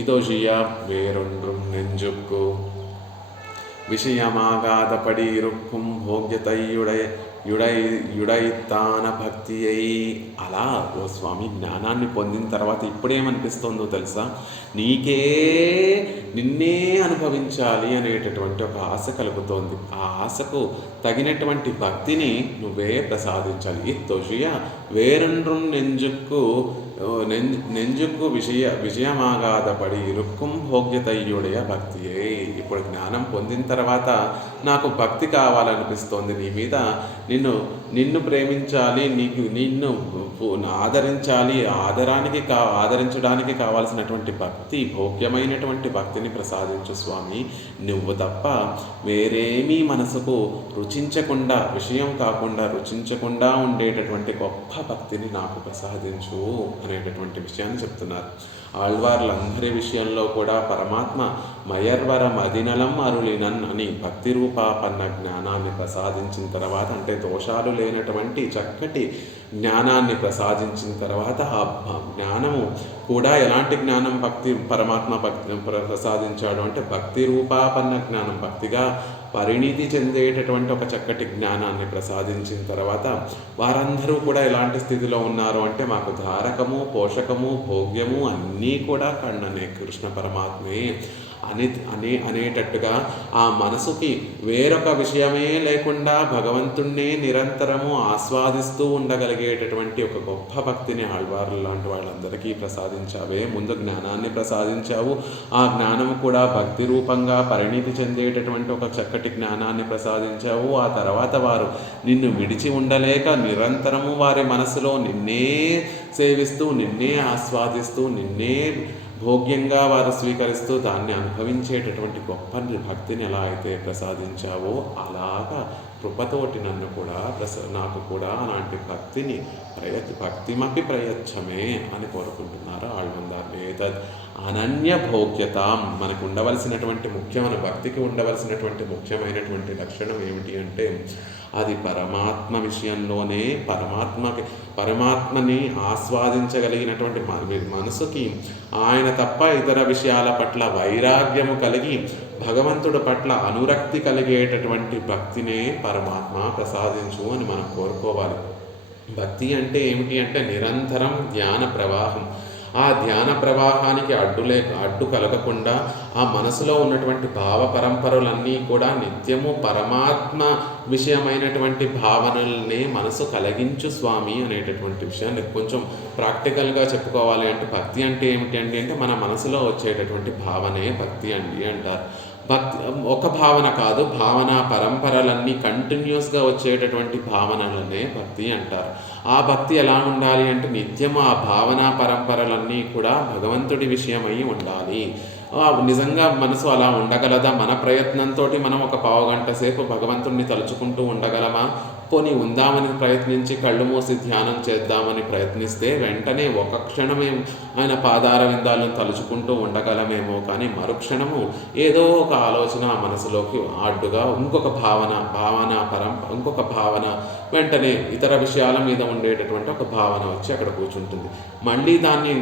இதொழிய வேறொன்றும் நெஞ்சுக்கு விஷயமாகாதபடி இருக்கும் యుడైతాన భక్తి అయి. అలా ఓ స్వామి జ్ఞానాన్ని పొందిన తర్వాత ఇప్పుడేమనిపిస్తుందో తెలుసా, నిన్నే అనుభవించాలి అనేటటువంటి ఒక ఆశ కలుగుతోంది. ఆ ఆశకు తగినటువంటి భక్తిని నువ్వే ప్రసాదించాలి. ఈ తొషియ వేరొండ్రుం నెంజుకు విజయమాగాదపడి ఇరుక్కుం భోగ్యతయ్యుడయ భక్తియే. ఇప్పుడు జ్ఞానం పొందిన తర్వాత నాకు భక్తి కావాలనిపిస్తోంది, నీ మీద నిన్ను ప్రేమించాలి, నిన్ను ఆదరించాలి, ఆదరించడానికి కావాల్సినటువంటి భక్తి, భోగ్యమైనటువంటి భక్తిని ప్రసాదించు స్వామి. నువ్వు తప్ప వేరేమీ మనసుకు రుచించకుండా, విషయం కాకుండా రుచించకుండా ఉండేటటువంటి గొప్ప భక్తిని నాకు ప్రసాదించు అనేటటువంటి విషయాన్ని చెప్తున్నారు. ఆళ్వార్లందరి విషయంలో కూడా పరమాత్మ మయర్వర మదినలం అరుళినన్ అని భక్తి రూపాపన్న జ్ఞానాన్ని ప్రసాదించిన తర్వాత, అంటే దోషాలు లేనటువంటి చక్కటి జ్ఞానాన్ని ప్రసాదించిన తర్వాత ఆ జ్ఞానము కూడా ఎలాంటి జ్ఞానం పరమాత్మ ప్రసాదించాడు అంటే భక్తి రూపాపన్న జ్ఞానం, భక్తిగా పరిణితి చెందేటటువంటి ఒక చక్కటి జ్ఞానాన్ని ప్రసాదించిన తర్వాత వారందరూ కూడా ఎలాంటి స్థితిలో ఉన్నారు అంటే మాకు ధారకము, పోషకము, భోగ్యము అన్నీ కూడా కన్ననే కృష్ణ పరమాత్మే అనేటట్టుగా ఆ మనసుకి వేరొక విషయమే లేకుండా భగవంతుణ్ణి నిరంతరము ఆస్వాదిస్తూ ఉండగలిగేటటువంటి ఒక గొప్ప భక్తిని ఆళ్వార్లు లాంటి వాళ్ళందరికీ ప్రసాదించావే. ముందు జ్ఞానాన్ని ప్రసాదించావు, ఆ జ్ఞానము కూడా భక్తి రూపంగా పరిణితి చెందేటటువంటి ఒక చక్కటి జ్ఞానాన్ని ప్రసాదించావు. ఆ తర్వాత వారు నిన్ను విడిచి ఉండలేక నిరంతరము వారి మనసులో నిన్నే సేవిస్తూ, నిన్నే ఆస్వాదిస్తూ, నిన్నే భోగ్యంగా వారు స్వీకరిస్తూ దాన్ని అనుభవించేటటువంటి గొప్ప భక్తిని ఎలా అయితే ప్రసాదించావో అలాగా కృపతోటి నన్ను కూడా నాకు కూడా అలాంటి భక్తిని భక్తిమపి ప్రయచ్చమే అని కోరుకుంటున్నారు ఆళ్వార్లు. ఏతద్ అనన్య భోగ్యత. మనకు ఉండవలసినటువంటి ముఖ్యమైన భక్తికి ఉండవలసినటువంటి ముఖ్యమైనటువంటి లక్షణం ఏమిటి అంటే అది పరమాత్మ విషయంలోనే పరమాత్మని ఆస్వాదించగలిగినటువంటి మనసుకి ఆయన తప్ప ఇతర విషయాల పట్ల వైరాగ్యము కలిగి భగవంతుడి పట్ల అనురక్తి కలిగేటటువంటి భక్తినే పరమాత్మ ప్రసాదించు అని మనం కోరుకోవాలి. భక్తి అంటే ఏమిటి అంటే నిరంతరం ధ్యాన ప్రవాహం. ఆ ధ్యాన ప్రవాహానికి అడ్డు కలగకుండా ఆ మనసులో ఉన్నటువంటి భావ పరంపరలన్నీ కూడా నిత్యము పరమాత్మ విషయమైనటువంటి భావనల్ని మనసు కలిగించు స్వామి అనేటటువంటి విషయాన్ని కొంచెం ప్రాక్టికల్గా చెప్పుకోవాలి అంటే భక్తి అంటే ఏమిటి అంటే మన మనసులో వచ్చేటటువంటి భావనే భక్తి అంటారు. భక్తి ఒక భావన కాదు, భావన పరంపరలన్నీ కంటిన్యూస్గా వచ్చేటటువంటి భావనలనే భక్తి అంటారు. ఆ భక్తి ఎలా ఉండాలి అంటే నిత్యం ఆ భావన పరంపరలన్నీ కూడా భగవంతుడి విషయమై ఉండాలి. నిజంగా మనసు అలా ఉండగలదా? మన ప్రయత్నంతో మనం ఒక పావుగంట సేపు భగవంతుడిని తలుచుకుంటూ ఉండగలమా? పోనీ ఉందామని ప్రయత్నించి కళ్ళు మూసి ధ్యానం చేద్దామని ప్రయత్నిస్తే వెంటనే ఒక క్షణమే ఆయన పాదార విందాలను తలుచుకుంటూ ఉండగలమేమో, కానీ మరుక్షణము ఏదో ఒక ఆలోచన మనసులోకి అడ్డుగా ఇంకొక భావన వెంటనే ఇతర విషయాల మీద ఉండేటటువంటి ఒక భావన వచ్చి అక్కడ కూర్చుంటుంది. మళ్ళీ దాన్ని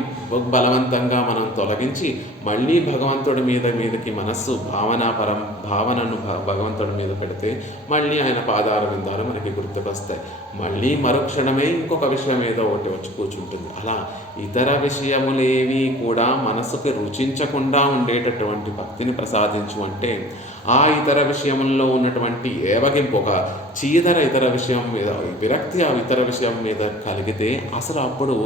బలవంతంగా మనం తొలగించి మళ్ళీ భగవంతుడి మీదకి మనస్సు భావనను భగవంతుడి మీద పెడితే మళ్ళీ ఆయన పాదార విందాలు మనకి గుర్తుకొస్తాయి. మళ్ళీ మరుక్షణమే ఇంకొక విషయం ఏదో ఒకటి వచ్చి కూర్చుంటుంది. అలా ఇతర విషయములేవి కూడా మనసుకి రుచించకుండా ఉండేటటువంటి భక్తిని ప్రసాదించు అంటే ఆ ఇతర విషయంలో ఉన్నటువంటి ఏవగింపు, ఒక చీదర ఇతర విషయం మీద విరక్తి ఆ ఇతర విషయం మీద కలిగితే అసలు అప్పుడు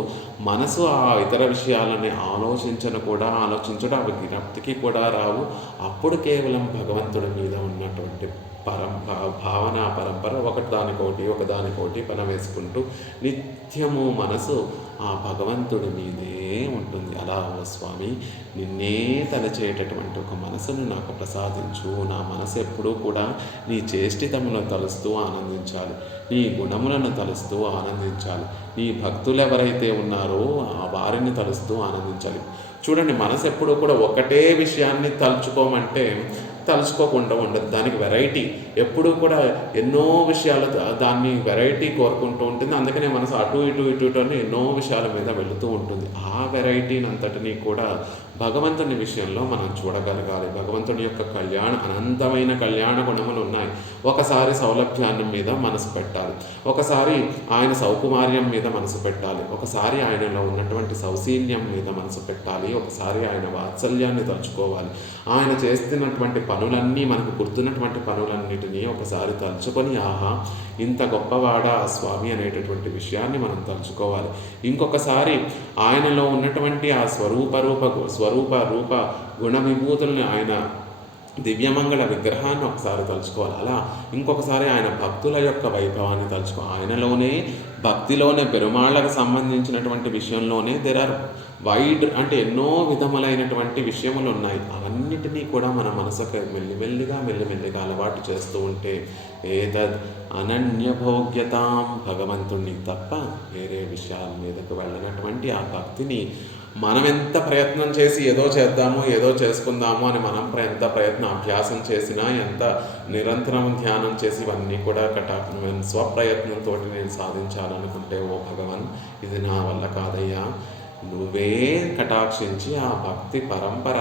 మనసు ఆ ఇతర విషయాలని ఆలోచించడం అవి విరక్తికి కూడా రావు. అప్పుడు కేవలం భగవంతుడి మీద ఉన్నటువంటి భావన పరంపర ఒకదానికోటి పన వేసుకుంటూ నిత్యము మనసు ఆ భగవంతుడి మీదే ఉంటుంది. అలా ఓ స్వామి, నిన్నే తలచేటటువంటి ఒక మనసును నాకు ప్రసాదించు. నా మనసు ఎప్పుడూ కూడా నీ చేష్టితములను తలుస్తూ ఆనందించాలి, నీ గుణములను తలుస్తూ ఆనందించాలి, నీ భక్తులు ఎవరైతే ఉన్నారో ఆ వారిని తలుస్తూ ఆనందించాలి. చూడండి, మనసు ఎప్పుడూ కూడా ఒకటే విషయాన్ని తలుచుకోకుండా ఉండదు. దానికి వెరైటీ ఎప్పుడూ కూడా ఎన్నో విషయాలు దాన్ని వెరైటీ కోరుకుంటూ ఉంటుంది. అందుకనే మనసు అటు ఇటు అని ఎన్నో విషయాల మీద వెళుతూ ఉంటుంది. ఆ వెరైటీని అంతటినీ కూడా భగవంతుని విషయంలో మనం చూడగలగాలి. భగవంతుని యొక్క అనంతమైన కళ్యాణ గుణములు ఉన్నాయి. ఒకసారి సౌలభ్యాన్ని మీద మనసు పెట్టాలి, ఒకసారి ఆయన సౌకుమార్యం మీద మనసు పెట్టాలి, ఒకసారి ఆయనలో ఉన్నటువంటి సౌశీల్యం మీద మనసు పెట్టాలి, ఒకసారి ఆయన వాత్సల్యాన్ని తలుచుకోవాలి. ఆయన చేస్తున్నటువంటి పనులన్నీ, మనకు గుర్తున్నటువంటి పనులన్నిటినీ ఒకసారి తలుచుకొని ఆహా ఇంత గొప్పవాడా ఆ స్వామి అనేటటువంటి విషయాన్ని మనం తలుచుకోవాలి. ఇంకొకసారి ఆయనలో ఉన్నటువంటి ఆ స్వరూప రూప గుణ విభూతుల్ని, ఆయన దివ్యమంగళ విగ్రహాన్ని ఒకసారి తలుచుకోవాలి. అలా ఇంకొకసారి ఆయన భక్తుల యొక్క వైభవాన్ని తలుచుకోవాలి. ఆయనలోనే భక్తిలోనే పెరుమాళ్ళకు సంబంధించినటువంటి విషయంలోనే వైడ్ అంటే ఎన్నో విధములైనటువంటి విషయములు ఉన్నాయి. అవన్నిటినీ కూడా మన మనసుకు మెల్లిమెల్లిగా అలవాటు చేస్తూ ఉంటే ఏతద్ అనన్యభోగ్యతాం, భగవంతుణ్ణి తప్ప వేరే విషయాల మీదకు వెళ్ళినటువంటి ఆ భక్తిని మనం ఎంత ప్రయత్నం చేసి ఏదో చేద్దాము ఏదో చేసుకుందాము అని మనం ఎంత అభ్యాసం చేసినా, ఎంత నిరంతరం ధ్యానం చేసి ఇవన్నీ కూడా స్వప్రయత్నంతో నేను సాధించాలనుకుంటే ఓ భగవన్ ఇది నా వల్ల కాదయ్యా, నువ్వే కటాక్షించి ఆ భక్తి పరంపర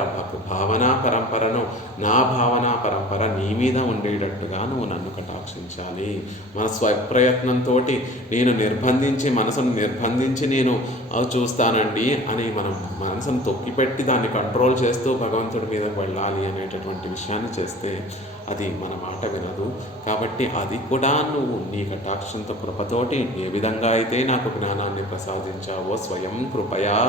భావనా పరంపరను, నా భావనా పరంపర నీ మీద ఉండేటట్టుగా నువ్వు నన్ను కటాక్షించాలి. మన స్వప్రయత్నంతో నేను మనసును నిర్బంధించి నేను చూస్తానండి అని మనం మనసును తొక్కిపెట్టి దాన్ని కంట్రోల్ చేస్తూ భగవంతుడి మీదకి వెళ్ళాలి అనేటటువంటి విషయాన్ని చేస్తే అది మన మాట వినదు. కాబట్టి అది కూడా నువ్వు నీ కటాక్షంతో కృపతోటి ఏ విధంగా అయితే నాకు జ్ఞానాన్ని ప్రసాదించావో స్వయం కృపయా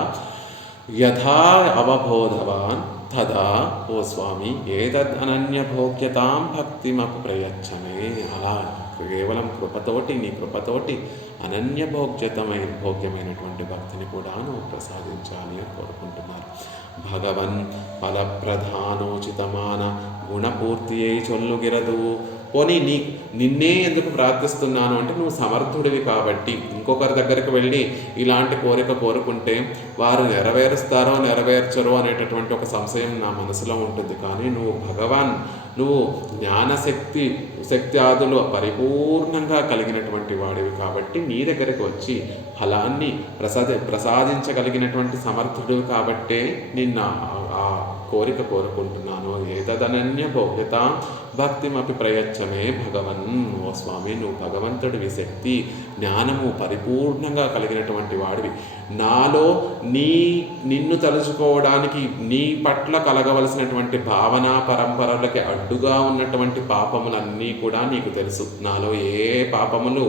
యథా అవబోధవాన్ తదా ఓ స్వామి ఏతద్ అనన్యభోగ్యతాం భక్తిమపు ప్రయచ్చమే. అలా కేవలం కృపతోటి, నీ కృపతోటి భోగ్యమైనటువంటి భక్తిని కూడా నువ్వు ప్రసాదించాలి అని కోరుకుంటున్నారు. భగవన్ ఫలప్రధానోచితమాన గుణపూర్తి అయి చొల్లుగిరదు. పోనీ నిన్నే ఎందుకు ప్రార్థిస్తున్నాను అంటే నువ్వు సమర్థుడివి కాబట్టి, ఇంకొకరి దగ్గరికి వెళ్ళి ఇలాంటి కోరిక కోరుకుంటే వారు నెరవేరుస్తారో నెరవేర్చరో అనేటటువంటి ఒక సంశయం నా మనసులో ఉంటుంది. కానీ నువ్వు శక్తి ఆదులు పరిపూర్ణంగా కలిగినటువంటి వాడివి కాబట్టి నీ దగ్గరికి వచ్చి ఫలాన్ని ప్రసాదించగలిగినటువంటి సమర్థుడు కాబట్టే నిన్న ఆ కోరిక కోరుకుంటున్నాను. ఏతదనన్య భోగ్యత భక్తిమపి ప్రయచ్చమే భగవన్. ఓ స్వామి, నువ్వు భగవంతుడివి, శక్తి జ్ఞానము పరిపూర్ణంగా కలిగినటువంటి వాడివి. నాలో నిన్ను తలుచుకోవడానికి నీ పట్ల కలగవలసినటువంటి భావన పరంపరలకి అడ్డుగా ఉన్నటువంటి పాపములన్నీ కూడా నీకు తెలుసు. నాలో ఏ పాపములు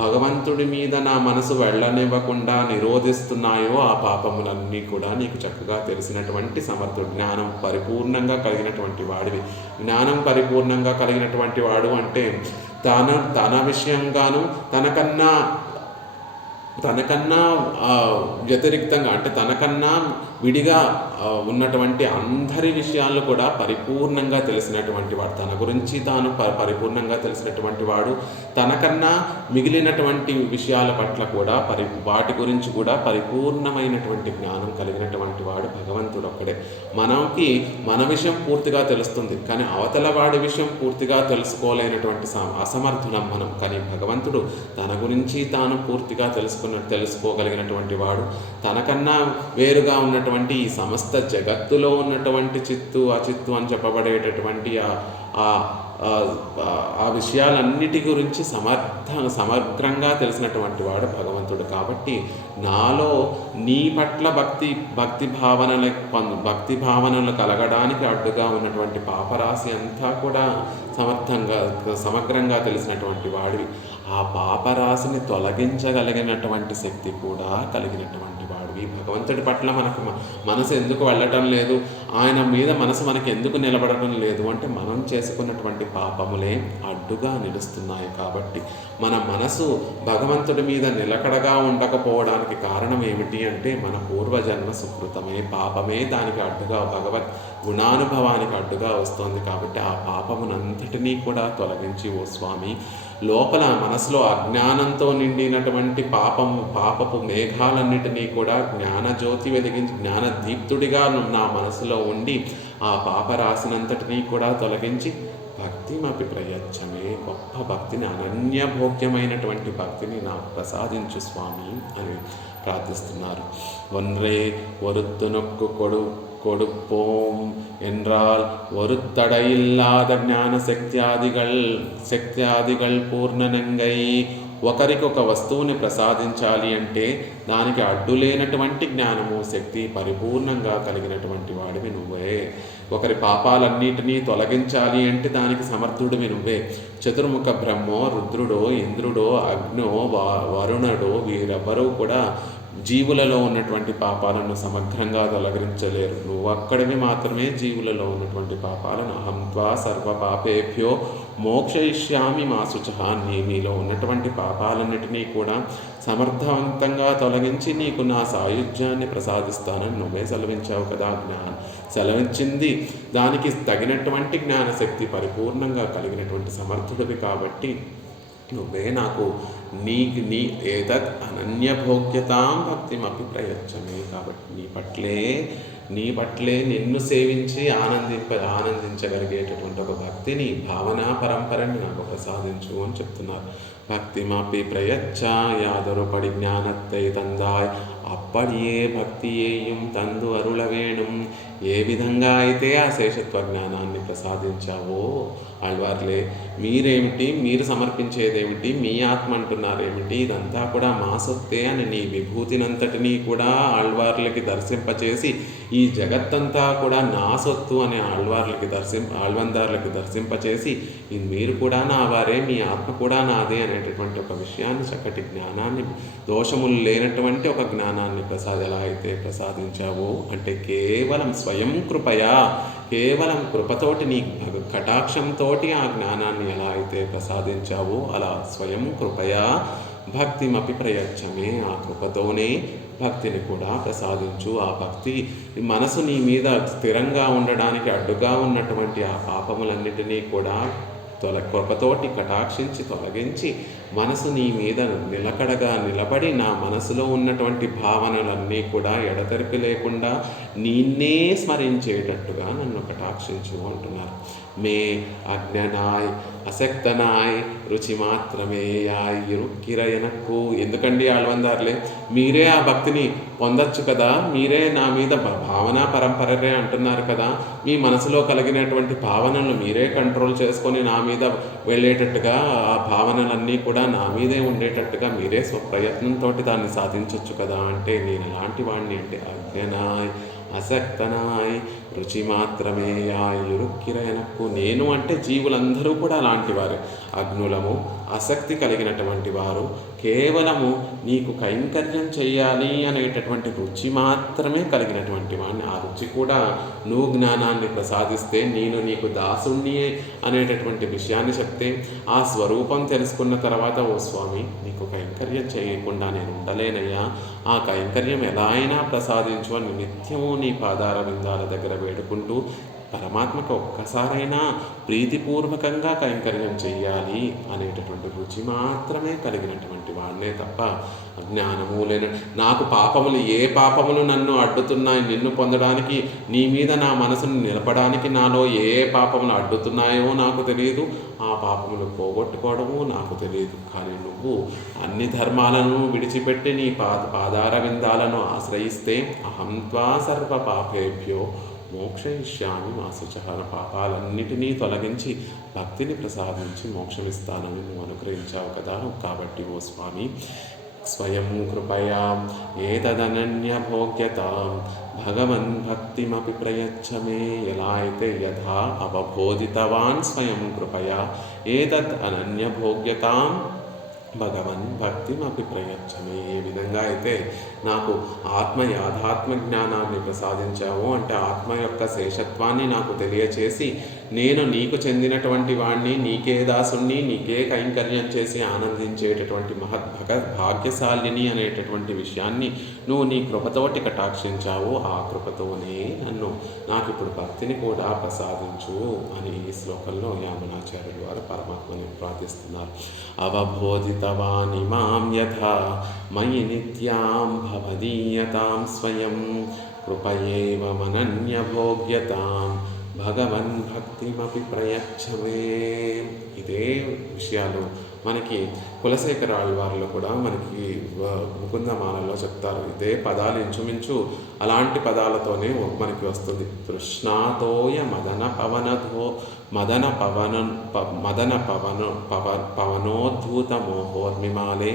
భగవంతుడి మీద నా మనసు వెళ్ళనివ్వకుండా నిరోధిస్తున్నాయో ఆ పాపములన్నీ కూడా నీకు చక్కగా తెలిసినటువంటి సమర్థుడు. జ్ఞానం పరిపూర్ణంగా కలిగినటువంటి వాడివి. జ్ఞానం పరిపూర్ణంగా కలిగినటువంటి వాడు అంటే తన విషయంగాను తనకన్నా వ్యతిరిక్తంగా అంటే తనకన్నా విడిగా ఉన్నటువంటి అందరి విషయాలను కూడా పరిపూర్ణంగా తెలిసినటువంటి వాడు. తన గురించి తాను పరిపూర్ణంగా తెలిసినటువంటి వాడు. తనకన్నా మిగిలినటువంటి విషయాల పట్ల కూడా వాటి గురించి కూడా పరిపూర్ణమైనటువంటి జ్ఞానం కలిగినటువంటి వాడు భగవంతుడు ఒక్కడే. మన విషయం పూర్తిగా తెలుస్తుంది, కానీ అవతల వాడి విషయం పూర్తిగా తెలుసుకోలేనటువంటి అసమర్థులం మనం. కానీ భగవంతుడు తన గురించి తాను పూర్తిగా తెలుసుకోగలిగినటువంటి వాడు. తనకన్నా వేరుగా ఉన్నటువంటి ఈ సమస్త జగత్తులో ఉన్నటువంటి చిత్తు అచిత్తు అని చెప్పబడేటటువంటి ఆ విషయాలన్నిటి గురించి సమగ్రంగా తెలిసినటువంటి వాడు భగవంతుడు. కాబట్టి నాలో నీ పట్ల భక్తి భావనలు కలగడానికి అడ్డుగా ఉన్నటువంటి పాపరాశి అంతా కూడా సమగ్రంగా తెలిసినటువంటి వాడివి. ఆ పాపరాశిని తొలగించగలిగినటువంటి శక్తి కూడా కలిగినటువంటి వాడివి. భగవంతుడి పట్ల మనసు ఎందుకు వెళ్ళటం లేదు, ఆయన మీద మనసు మనకి ఎందుకు నిలబడటం లేదు అంటే మనం చేసుకున్నటువంటి పాపములే అడ్డుగా నిలుస్తున్నాయి. కాబట్టి మన మనసు భగవంతుడి మీద నిలకడగా ఉండకపోవడానికి కారణం ఏమిటి అంటే మన పూర్వజన్మ సుకృతమే, పాపమే దానికి అడ్డుగా, భగవత్ గుణానుభవానికి అడ్డుగా వస్తుంది. కాబట్టి ఆ పాపమునంతటినీ కూడా తొలగించి ఓ స్వామి, లోపల మనసులో అజ్ఞానంతో నిండినటువంటి పాపపు మేఘాలన్నిటినీ కూడా జ్ఞానజ్యోతి వెలిగించి జ్ఞానదీప్తుడిగా నా మనసులో ఉండి ఆ పాపరాశినంతటినీ కూడా తొలగించి భక్తిమపి ప్రయచ్చమే, గొప్ప భక్తిని, అనన్యభోగ్యమైనటువంటి భక్తిని నాకు ప్రసాదించు స్వామి అని ప్రార్థిస్తున్నారు. ఒన్రే ఒరుత్తు నొక్కు கொடுப்போம் என்றால் ஒருத்தடையில்லாத ஞான శక్త్యాదిగల్ పూర్ణనంగై. ఒకరికొక వస్తువుని ప్రసాదించాలి అంటే దానికి అడ్డు లేనటువంటి జ్ఞానము శక్తి పరిపూర్ణంగా కలిగినటువంటి వాడివి నువ్వే. ఒకరి పాపాలన్నిటినీ తొలగించాలి అంటే దానికి సమర్థుడివి నువ్వే. చతుర్ముఖ బ్రహ్మో, రుద్రుడో, ఇంద్రుడో, అగ్నో, వరుణుడో వీరెవ్వరూ కూడా జీవులలో ఉన్నటువంటి పాపాలను సమగ్రంగా తొలగించలేరు. నువ్వు అక్కడివి మాత్రమే జీవులలో ఉన్నటువంటి పాపాలను అహంత్వా సర్వ పాపేభ్యో మోక్షయిష్యామి మా శుచః. నీలో ఉన్నటువంటి పాపాలన్నిటినీ కూడా సమర్థవంతంగా తొలగించి నీకు నా సాయుధ్యాన్ని ప్రసాదిస్తానని నువ్వే సెలవించావు కదా. సెలవిచ్చింది దానికి తగినటువంటి జ్ఞానశక్తి పరిపూర్ణంగా కలిగినటువంటి సమర్థుడివి. కాబట్టి నువ్వే నాకు నీ ఏతత్ అనన్యభోగ్యతాం భక్తిమపి ప్రయచ్చమే. కాబట్టి నీ పట్లే నిన్ను సేవించి ఆనందించగలిగేటటువంటి ఒక భక్తిని, భావనా పరంపరని నాకు ప్రసాదించు అని చెప్తున్నారు. భక్తిమపి ప్రయచ్చ యాదొరుపడి జ్ఞానத்தை தந்தாய், అప్పడియే భక్తియేయం తందు అరుళ వేణుం. ఏ విధంగా అయితే ఆ శేషత్వ జ్ఞానాన్ని ప్రసాదించావో ఆళ్వార్లే, మీరేమిటి, మీరు సమర్పించేదేమిటి, మీ ఆత్మ అంటున్నారేమిటి, ఇదంతా కూడా మా సొత్తే అని నీ విభూతినంతటినీ కూడా ఆళ్వార్లకి దర్శింపచేసి ఈ జగత్తంతా కూడా నా సొత్తు అని ఆళ్వందార్లకి దర్శింపచేసి మీరు కూడా నా వారే, మీ ఆత్మ కూడా నాదే అనేటటువంటి ఒక విషయాన్ని, చక్కటి జ్ఞానాన్ని, దోషములు లేనటువంటి ఒక జ్ఞానాన్ని ఎలా అయితే ప్రసాదించావో అంటే కేవలం స్వయం కృపయా, కేవలం కృపతోటి నీ కటాక్షంతోటి ఆ జ్ఞానాన్ని ఎలా అయితే ప్రసాదించావో అలా స్వయం కృపయా భక్తిమపి ప్రయచ్చమే. ఆ కృపతోనే భక్తిని కూడా ప్రసాదించు. ఆ భక్తి మనసు నీ మీద స్థిరంగా ఉండడానికి అడ్డుగా ఉన్నటువంటి ఆ పాపములన్నిటినీ కూడా కృపతోటి కటాక్షించి తొలగించి మనసు నీ మీద నిలకడగా నిలబడి నా మనసులో ఉన్నటువంటి భావనలన్నీ కూడా ఎడతెరిపి లేకుండా నిన్నే స్మరించేటట్టుగా నన్ను కటాక్షించు అంటున్నారు. మే అజ్ఞనాయ్ అసక్తనాయ్ రుచి మాత్రమే యాయ్ ఇరుక్కిరయనక్కు. ఎందుకండి ఆళ్వందార్లే, మీరే ఆ భక్తిని పొందొచ్చు కదా, మీరే నా మీద భావన పరంపరరే అంటున్నారు కదా, మీ మనసులో కలిగినటువంటి భావనలను మీరే కంట్రోల్ చేసుకొని నా మీద వెళ్ళేటట్టుగా, ఆ భావనలన్నీ కూడా నా మీదే ఉండేటట్టుగా మీరే స్వప్రయత్నంతో దాన్ని సాధించవచ్చు కదా. అంటే నేను ఎలాంటి వాడిని అంటే అజ్ఞనాయ్ అసక్తనాయ్ రుచి మాత్రమే ఇరుక్కిరయనక్కు. నేను అంటే జీవులందరూ కూడా అలాంటి వారు, అగ్నులము, ఆసక్తి కలిగినటువంటి వారు, కేవలము నీకు కైంకర్యం చేయాలి అనేటటువంటి రుచి మాత్రమే కలిగినటువంటి వాడిని. ఆ రుచి కూడా నువ్వు జ్ఞానాన్ని ప్రసాదిస్తే, నేను నీకు దాసుణ్ణి అనేటటువంటి విషయాన్ని చెప్తే, ఆ స్వరూపం తెలుసుకున్న తర్వాత, ఓ స్వామి నీకు కైంకర్యం చేయకుండా నేను ఉండలేనయ్యా, ఆ కైంకర్యం ఎలా అయినా ప్రసాదించు అని నిత్యము నీ పాదార విందాల దగ్గర వేడుకుంటూ పరమాత్మకు ఒక్కసారైనా ప్రీతిపూర్వకంగా కైంకర్యం చెయ్యాలి అనేటటువంటి రుచి మాత్రమే కలిగినటువంటి వాడినే తప్ప జ్ఞానము లేని, నాకు పాపములు ఏ పాపములు నన్ను అడ్డుతున్నాయి నిన్ను పొందడానికి, నీ మీద నా మనసును నిలపడానికి నాలో ఏ పాపములు అడ్డుతున్నాయో నాకు తెలియదు, ఆ పాపములు పోగొట్టుకోవడము నాకు తెలియదు. కానీ నువ్వు అన్ని ధర్మాలను విడిచిపెట్టి నీ పాదార విందాలను ఆశ్రయిస్తే అహం త్వా సర్వ పాపేభ్యో మోక్షయిష్యామి మా శుచహర. పాపాలన్నిటినీ తొలగించి భక్తిని ప్రసాదించి మోక్షమిస్తానని నువ్వు అనుగ్రహించావు కదా. కాబట్టి ఓ స్వామి స్వయం కృపయా ఏతదనన్య భోగ్యతాం భగవన్ భక్తిమపి ప్రయచ్చమే. ఎలా అయితే యథా అవబోధితవాన్ స్వయం కృపయా ఏతద్ అనన్య భోగ్యతాం భగవన్ భక్తిమపి ప్రయచ్చమే. ఏ విధంగా అయితే నాకు ఆత్మ యాథాత్మ జ్ఞానాన్ని ప్రసాదించావో, అంటే ఆత్మ యొక్క శేషత్వాన్ని నాకు తెలియచేసి, నేను నీకు చెందినటువంటి వాణ్ణి, నీకే దాసుణ్ణి, నీకే కైంకర్యం చేసి ఆనందించేటటువంటి భాగ్యశాలిని అనేటటువంటి విషయాన్ని నువ్వు నీ కృపతోటి కటాక్షించావు. ఆ కృపతోనే నాకు ఇప్పుడు భక్తిని కూడా ప్రసాదించు అని ఈ శ్లోకంలో యామునాచార్యులు వారు పరమాత్మని ప్రార్థిస్తున్నారు. అవబోధితవాని మాం యథా మయి నిత్యాం భవదీయతాం స్వయం కృపయేవ మనన్య భోగ్యతాం భగవన్ భక్తిమపి ప్రయచ్చమే. ఇదే విషయాలు మనకి కులశేఖర ఆళ్వార్లో కూడా మనకి ముకుందమాలలో చెప్తారు. ఇదే పదాలు ఇంచుమించు అలాంటి పదాలతోనే మనకి వస్తుంది. తృష్ణాతోయ పవనోద్ధూత మోహోర్మిమాలే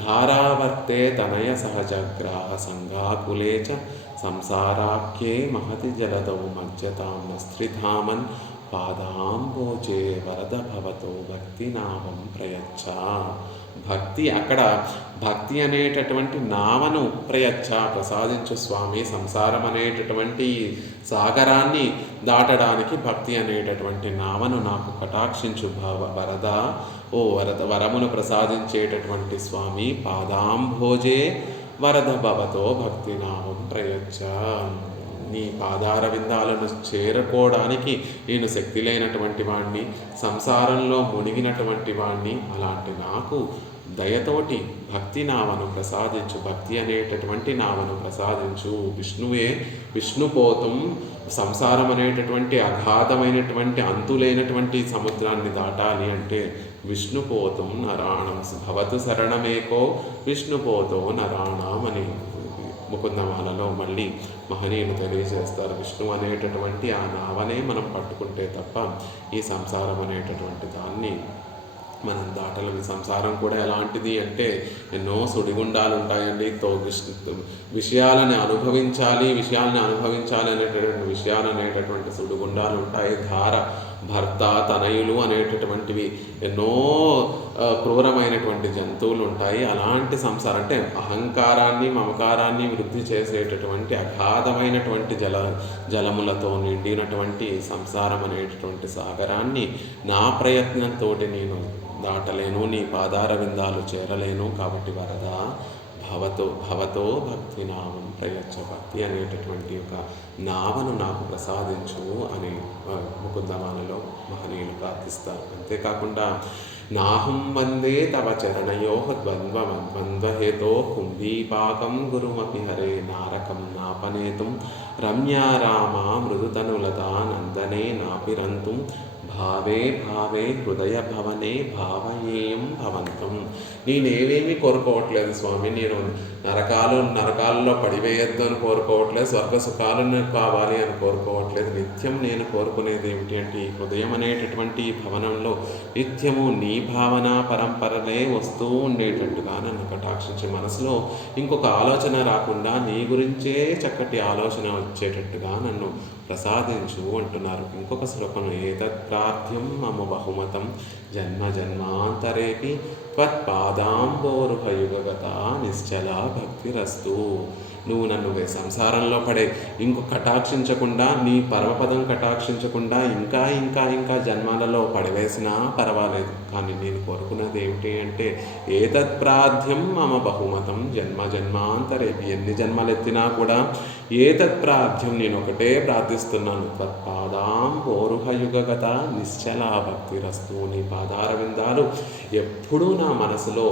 ధారావర్తే తనయ సహజగ్రాహ సంఘాకులే చ సంసారాఖ్యే మహతి జలదౌ మజ్జతాం స్త్రిధామన్ పాదాంబోజే వరద భవతో భక్తి నామం ప్రయచ్చ. భక్తి, అక్కడ భక్తి అనేటటువంటి నావను ప్రసాదించు స్వామి. సంసారం అనేటటువంటి సాగరాన్ని దాటడానికి భక్తి అనేటటువంటి నావను నాకు కటాక్షించు వరద. ఓ వరమును ప్రసాదించేటటువంటి స్వామి, పాదాంభోజే వరద భవతో భక్తి నామం ప్రయచ్చ. నీ పాదార విందాలను చేరుకోవడానికి నేను శక్తి లేనటువంటి వాణ్ణి, సంసారంలో మునిగినటువంటి వాణ్ణి. అలాంటి నాకు దయతోటి భక్తి నావను ప్రసాదించు, భక్తి అనేటటువంటి నావను ప్రసాదించు. విష్ణువే విష్ణుపోతం. సంసారం అనేటటువంటి అగాధమైనటువంటి అంతులేనటువంటి సముద్రాన్ని దాటాలి అంటే విష్ణుపోతం నరాణం భవతు శరణమేకో విష్ణుపోతో నరాణం అని ముకుందమాలలో మళ్ళీ మహనీయులు తెలియజేస్తారు. విష్ణు అనేటటువంటి ఆ నావనే మనం పట్టుకుంటే తప్ప ఈ సంసారం అనేటటువంటి దాన్ని మనం దాటలేము. సంసారం కూడా ఎలాంటిది అంటే ఎన్నో సుడిగుండాలు ఉంటాయండి. విషయాలని అనుభవించాలి అనేటటువంటి విషయాలు అనేటటువంటి సుడిగుండాలు ఉంటాయి. భర్త, తనయులు అనేటటువంటివి ఎన్నో క్రూరమైనటువంటి జంతువులు ఉంటాయి. అలాంటి సంసారం అంటే అహంకారాన్ని, మమకారాన్ని వృద్ధి చేసేటటువంటి అగాధమైనటువంటి జలములతో నిండినటువంటి సంసారం అనేటటువంటి సాగరాన్ని నా ప్రయత్నంతో నేను దాటలేను, నీ పాదార విందాలు చేరలేను. కాబట్టి వరద భవతో భక్తి నామం ప్రయచ్చ. భక్తి అనేటటువంటి ఒక నావను నాకు ప్రసాదించు అని ముకుందమాలలో మహనీయులు ప్రార్థిస్తారు. అంతేకాకుండా నాహం వందే తవ చరణయో ద్వంద్వహేతో కుంభీపాకం గురుమపి హరే నారకం నాపనేతుం రమ్యా రామా మృదుతనులతా నందనే నాపిరంతుం భావే భావే హృదయ భవనే భావయేయం భవంతం. నేనేమేమీ కోరుకోవట్లేదు స్వామి, నేను నరకాలలో పడివేయద్దు అని కోరుకోవట్లేదు, స్వర్గ సుఖాలను కావాలి అని కోరుకోవట్లేదు. నిత్యం నేను కోరుకునేది ఏమిటి అంటే ఈ హృదయం అనేటటువంటి ఈ భవనంలో నిత్యము నీ భావన పరంపరలే వస్తూ ఉండేటట్టుగా నన్ను కటాక్షించి మనసులో ఇంకొక ఆలోచన రాకుండా నీ గురించే చక్కటి ఆలోచన వచ్చేటట్టుగా నన్ను ప్రసాదించు అంటున్నారు. ఇంకొక శ్లోకం, ఏతత్ ప్రార్థ్యం మమ బహుమతం జన్మ జన్మాంతరేపి త్వత్పాదాంబోరుహయుగగత నిశ్చల భక్తిరస్తు. నువ్వు నన్ను సంసారంలో పడే కటాక్షించకుండా, నీ పరమపదం కటాక్షించకుండా ఇంకా ఇంకా ఇంకా జన్మాలలో పడివేసినా పర్వాలేదు, కానీ నేను కోరుకున్నది ఏమిటి అంటే ఏతత్ ప్రార్థ్యం మమ బహుమతం జన్మ జన్మాంతరేపి. ఎన్ని జన్మలు ఎత్తినా కూడా ఏతత్ ప్రార్థ్యం, నేను ఒకటే ప్రార్థిస్తున్నాను, త్వత్పాదాంబోరుహయుగగత నిశ్చల భక్తిరస్తు. నీ పాదార విందాలు ఎప్పుడూ నా మనసులో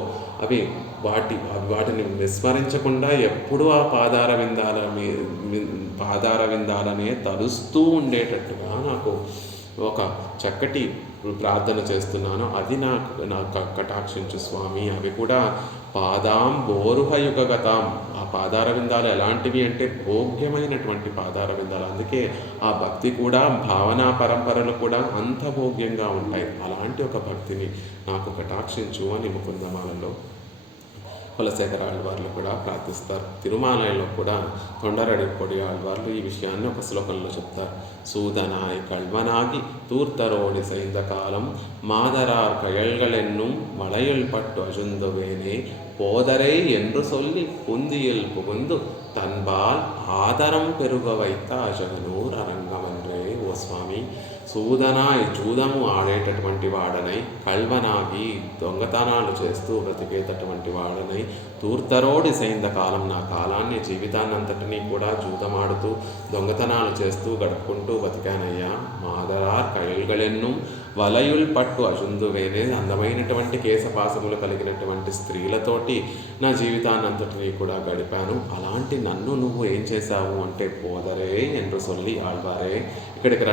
వాటిని విస్మరించకుండా ఎప్పుడూ ఆ పాదార విందాలనే తలుస్తూ ఉండేటట్టుగా నాకు ఒక చక్కటి ప్రార్థన చేస్తున్నాను. అది నాకు కటాక్షించు స్వామి. అవి కూడా పాదాంబోరుహయుగగతాం. ఆ పాదార విందాలు ఎలాంటివి అంటే భోగ్యమైనటువంటి పాదార విందాలు. అందుకే ఆ భక్తి కూడా, భావనా పరంపరలు కూడా అంత భోగ్యంగా ఉంటాయి. అలాంటి ఒక భక్తిని నాకు కటాక్షించు అని ముకుందమాలలో కులశేఖర ఆళ్వార్లు కూడా ప్రార్థిస్తారు. తిరుమాలయంలో కూడా తొండరడిపొడి ఆళ్వార్లు ఈ విషయాన్ని ఒక శ్లోకంలో చెప్తారు. సూదనాయ్ కల్వనాగి తూర్తరోడి సైందకాలం మాదరార్ కయల్గలెన్నుం మళయుల్ పట్టు అజుందువేనే పోదరై என்று சொல்லி புந்தியில் புகுந்து தன்பால் ஆதரம் பெருக வைத்த అజగనూర్ అరంగమన్రే. ఓ స్వామి, సూదనాయ్ జూదము ఆడేటటువంటి వాడనై, కల్వనాగి దొంగతనాలు చేస్తూ బ్రతికేటటువంటి వాడనై, తూర్తరోడి సైందకాలం నా కాలాన్ని జీవితాన్నంతటినీ కూడా జూదమాడుతూ దొంగతనాలు చేస్తూ గడుపుకుంటూ బతికానయ్యా. మాదరార్ కయల్గలెన్ను వలయుల్ పట్టు అజుందువేనే. అందమైనటువంటి కేశపాసములు కలిగినటువంటి స్త్రీలతోటి నా జీవితాన్నంతటినీ కూడా గడిపాను. అలాంటి నన్ను నువ్వు ఏం చేశావు అంటే పోదరే என்று சொல்லி ఆళ్వారే, ఇక్కడికి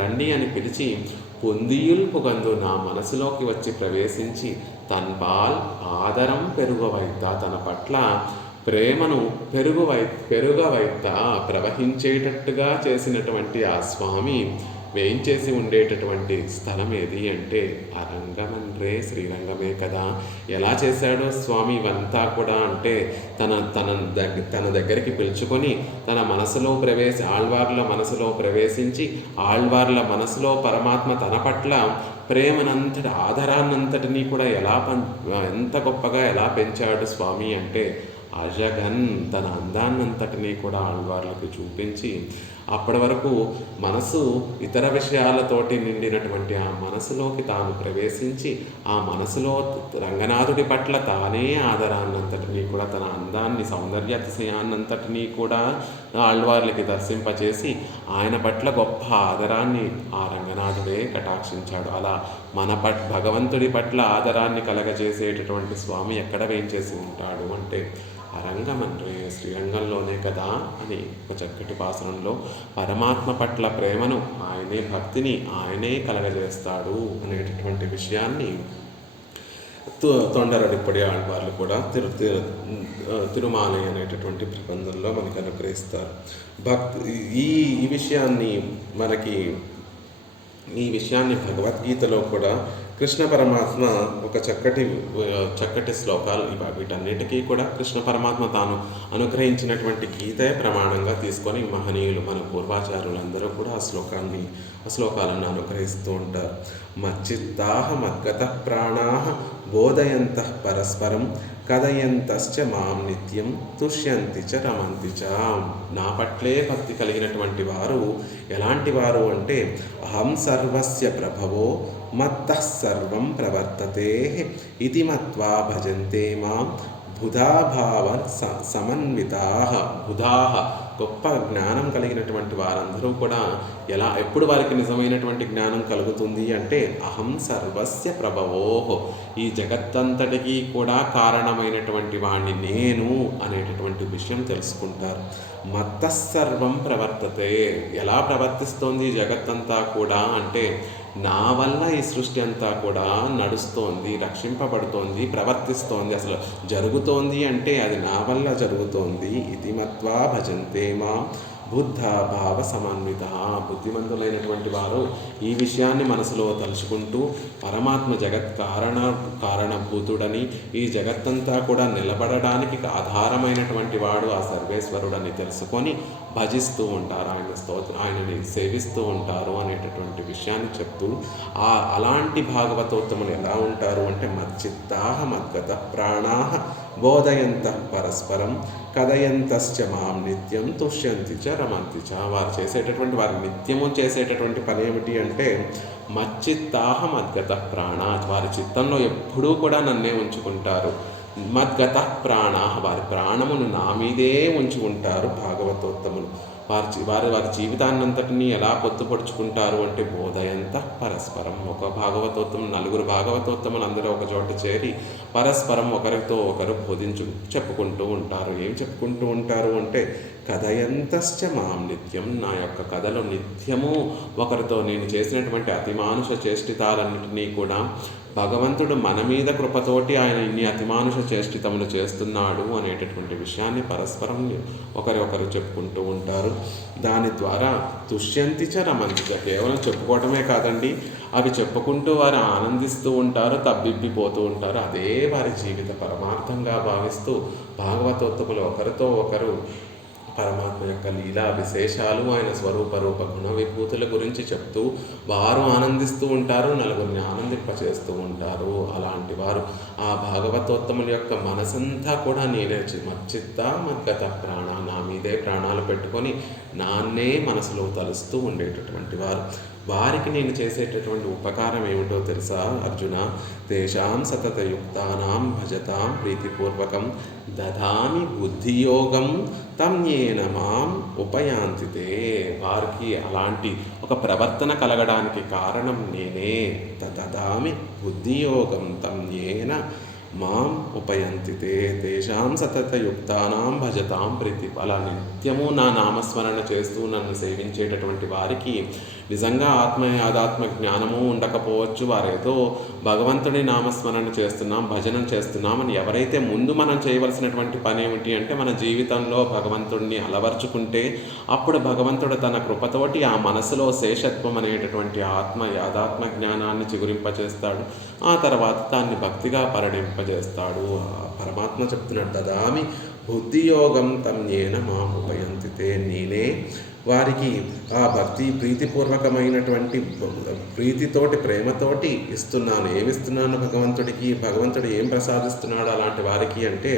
రండి అని పిలిచి పొందియుల్ పుగందు, నా మనసులోకి వచ్చి ప్రవేశించి తన్పాల్ ఆదరం పెరుగవైత, తన పట్ల ప్రేమను పెరుగవైత ప్రవహించేటట్టుగా చేసినటువంటి ఆ స్వామి వేయించేసి ఉండేటటువంటి స్థలం ఏది అంటే అరంగమన్రే, శ్రీరంగమే కదా. ఎలా చేశాడో స్వామి ఇవంతా కూడా అంటే తన దగ్గరికి పిలుచుకొని ఆళ్వార్ల మనసులో ప్రవేశించి ఆళ్వార్ల మనసులో పరమాత్మ తన పట్ల ప్రేమనంతటి ఆదరాన్నంతటినీ కూడా ఎంత గొప్పగా ఎలా పెంచాడు స్వామి అంటే అజగన్ తన అందాన్నంతటినీ కూడా ఆళ్వార్లకు చూపించి, అప్పటి వరకు మనసు ఇతర విషయాలతోటి నిండినటువంటి ఆ మనసులోకి తాను ప్రవేశించి ఆ మనసులో రంగనాథుడి పట్ల తానే ఆదరాన్నంతటినీ కూడా, తన అందాన్ని సౌందర్యాతిశయాన్నంతటినీ కూడా ఆళ్వార్లకి దర్శింపచేసి ఆయన పట్ల గొప్ప ఆదరాన్ని ఆ రంగనాథుడే కటాక్షించాడు. అలా భగవంతుడి పట్ల ఆదరాన్ని కలగజేసేటటువంటి స్వామి ఎక్కడ వేయించేసి ఉంటాడు అంటే అరంగమన్రే, శ్రీరంగంలోనే కదా అని ఒక చక్కటి పాసనంలో పరమాత్మ పట్ల ప్రేమను, ఆయనే భక్తిని ఆయనే కలగజేస్తాడు అనేటటువంటి విషయాన్ని తొండరడిపొడి ఆళ్వార్లు కూడా తిరుమాలై అనేటటువంటి ప్రబంధంలో మనకు అనుగ్రహిస్తారు. ఈ విషయాన్ని భగవద్గీతలో కూడా కృష్ణ పరమాత్మ ఒక చక్కటి శ్లోకాలు వీటన్నిటికీ కూడా కృష్ణ పరమాత్మ తాను అనుగ్రహించినటువంటి గీతే ప్రమాణంగా తీసుకొని మహనీయులు మన పూర్వాచారులందరూ కూడా ఆ శ్లోకాలను అనుగ్రహిస్తూ ఉంటారు. మచ్చిత్తాహ మద్గత ప్రాణాః బోధయంతః పరస్పరం కథయంతశ్చ మాం నిత్యం తుష్యంతి చ రమంతి చ. నా పట్లే భక్తి కలిగినటువంటి వారు ఎలాంటి వారు అంటే అహం సర్వస్య ప్రభవో మత్తః సర్వం ప్రవర్తతే ఇతి మత్వా భజంతే మాం బుధాభావ సమన్వితాః. బుధాః గొప్ప జ్ఞానం కలిగినటువంటి వారందరూ కూడా ఎప్పుడు వారికి నిజమైనటువంటి జ్ఞానం కలుగుతుంది అంటే అహం సర్వస్య ప్రభవోహో, ఈ జగత్తంతటికీ కూడా కారణమైనటువంటి వాణ్ణి నేను అనేటటువంటి విషయం తెలుసుకుంటారు. మత్తస్సర్వం ప్రవర్తతే, ఎలా ప్రవర్తిస్తోంది జగత్తంతా కూడా అంటే నా వల్ల ఈ సృష్టి అంతా కూడా నడుస్తోంది, రక్షింపబడుతోంది, ప్రవర్తిస్తోంది. అసలు జరుగుతోంది అంటే అది నా వల్ల జరుగుతోంది. ఇది మత్వా భజంతే మాం బుద్ధ భావ సమన్విత, బుద్ధిమంతులైనటువంటి వారు ఈ విషయాన్ని మనసులో తలుచుకుంటూ పరమాత్మ జగత్ కారణభూతుడని, ఈ జగత్తంతా కూడా నిలబడడానికి ఆధారమైనటువంటి వాడు ఆ సర్వేశ్వరుడని తెలుసుకొని భజిస్తూ ఉంటారు, ఆయనని సేవిస్తూ ఉంటారు అనేటటువంటి విషయాన్ని చెప్తూ అలాంటి భాగవతోత్తములు ఎలా ఉంటారు అంటే మచ్చిత్తాహ మద్గత ప్రాణాహ బోధయంత పరస్పరం కథయంతశ్చ మాం నిత్యం తుష్యంతి చ రమంతి చ. వారు నిత్యము చేసేటటువంటి పని ఏమిటి అంటే మచ్చిత్తాహ మద్గత ప్రాణ, వారి చిత్తంలో ఎప్పుడూ కూడా నన్నే ఉంచుకుంటారు. మద్గత ప్రాణ, వారి ప్రాణమును నా మీదే ఉంచుకుంటారు భాగవతోత్తములు. వారి జీవితాన్నంతటినీ ఎలా పొత్తుపడుచుకుంటారు అంటే బోధయంత పరస్పరం, ఒక భాగవతోత్తములు నలుగురు భాగవతోత్తములు అందరూ ఒక చోట చేరి పరస్పరం ఒకరితో ఒకరు చెప్పుకుంటూ ఉంటారు. ఏం చెప్పుకుంటూ ఉంటారు అంటే కథయంతశ్చ మాం నిత్యం, నా యొక్క కథలో నిత్యము ఒకరితో నేను చేసినటువంటి అతిమానుష చేష్టితాలన్నింటినీ కూడా భగవంతుడు మన మీద కృపతోటి ఆయన ఇన్ని అతిమానుష చేష్టితములు చేస్తున్నాడు అనేటటువంటి విషయాన్ని పరస్పరం ఒకరు చెప్పుకుంటూ ఉంటారు. దాని ద్వారా తుష్యంతి చ రమంతి చ, కేవలం చెప్పుకోవటమే కాదండి, అవి చెప్పుకుంటూ వారు ఆనందిస్తూ ఉంటారు, తబ్బిబ్బిపోతూ ఉంటారు. అదే వారి జీవిత పరమార్థంగా భావిస్తూ భాగవతోత్తములు ఒకరితో ఒకరు పరమాత్మ యొక్క లీలా విశేషాలు, ఆయన స్వరూప రూప గుణ విభూతుల గురించి చెప్తూ వారు ఆనందిస్తూ ఉంటారు, నలుగురిని ఆనందింపచేస్తూ ఉంటారు. అలాంటి వారు ఆ భాగవతోత్తముల యొక్క మనసంతా కూడా నేనే మచ్చిత్త మద్గత ప్రాణ, నా మీదే ప్రాణాలు పెట్టుకొని నాన్నే మనసులో తలుస్తూ ఉండేటటువంటి వారికి నేను చేసేటటువంటి ఉపకారం ఏమిటో తెలుసా అర్జున? తేషాం సతతయుక్తానాం భజతాం ప్రీతిపూర్వకం దదామి బుద్ధియోగం తం యేన మాం ఉపయాంతితే. వారికి అలాంటి ఒక ప్రవర్తన కలగడానికి కారణం నేనే. దదామి బుద్ధియోగం తం యేన మాం ఉపయంతితే తేషాం సతతయుక్తానాం భజతాం ప్రీతి. అలా నిత్యము నా నామస్మరణ చేస్తూ నన్ను సేవించేటటువంటి వారికి నిజంగా యాదాత్మ జ్ఞానము ఉండకపోవచ్చు. వారేదో భగవంతుడి నామస్మరణ చేస్తున్నాం, భజనం చేస్తున్నామని ఎవరైతే ముందు మనం చేయవలసినటువంటి పని ఏమిటి అంటే మన జీవితంలో భగవంతుడిని అలవర్చుకుంటే అప్పుడు భగవంతుడు తన కృపతోటి ఆ మనసులో శేషత్వం అనేటటువంటి యాదాత్మ జ్ఞానాన్ని చిగురింపచేస్తాడు. ఆ తర్వాత దాన్ని భక్తిగా పరిణింపజేస్తాడు. పరమాత్మ చెప్తున్నాడు, దదామి బుద్ధియోగం తం యేన మాం ఉపయంతితే. నేనే వారికి ఆ భక్తి ప్రీతిపూర్వకమైనటువంటి ప్రీతితోటి ప్రేమతోటి ఇస్తున్నాను. ఏమిస్తున్నాను భగవంతుడికి? భగవంతుడు ఏం ప్రసాదిస్తున్నాడు అలాంటి వారికి అంటే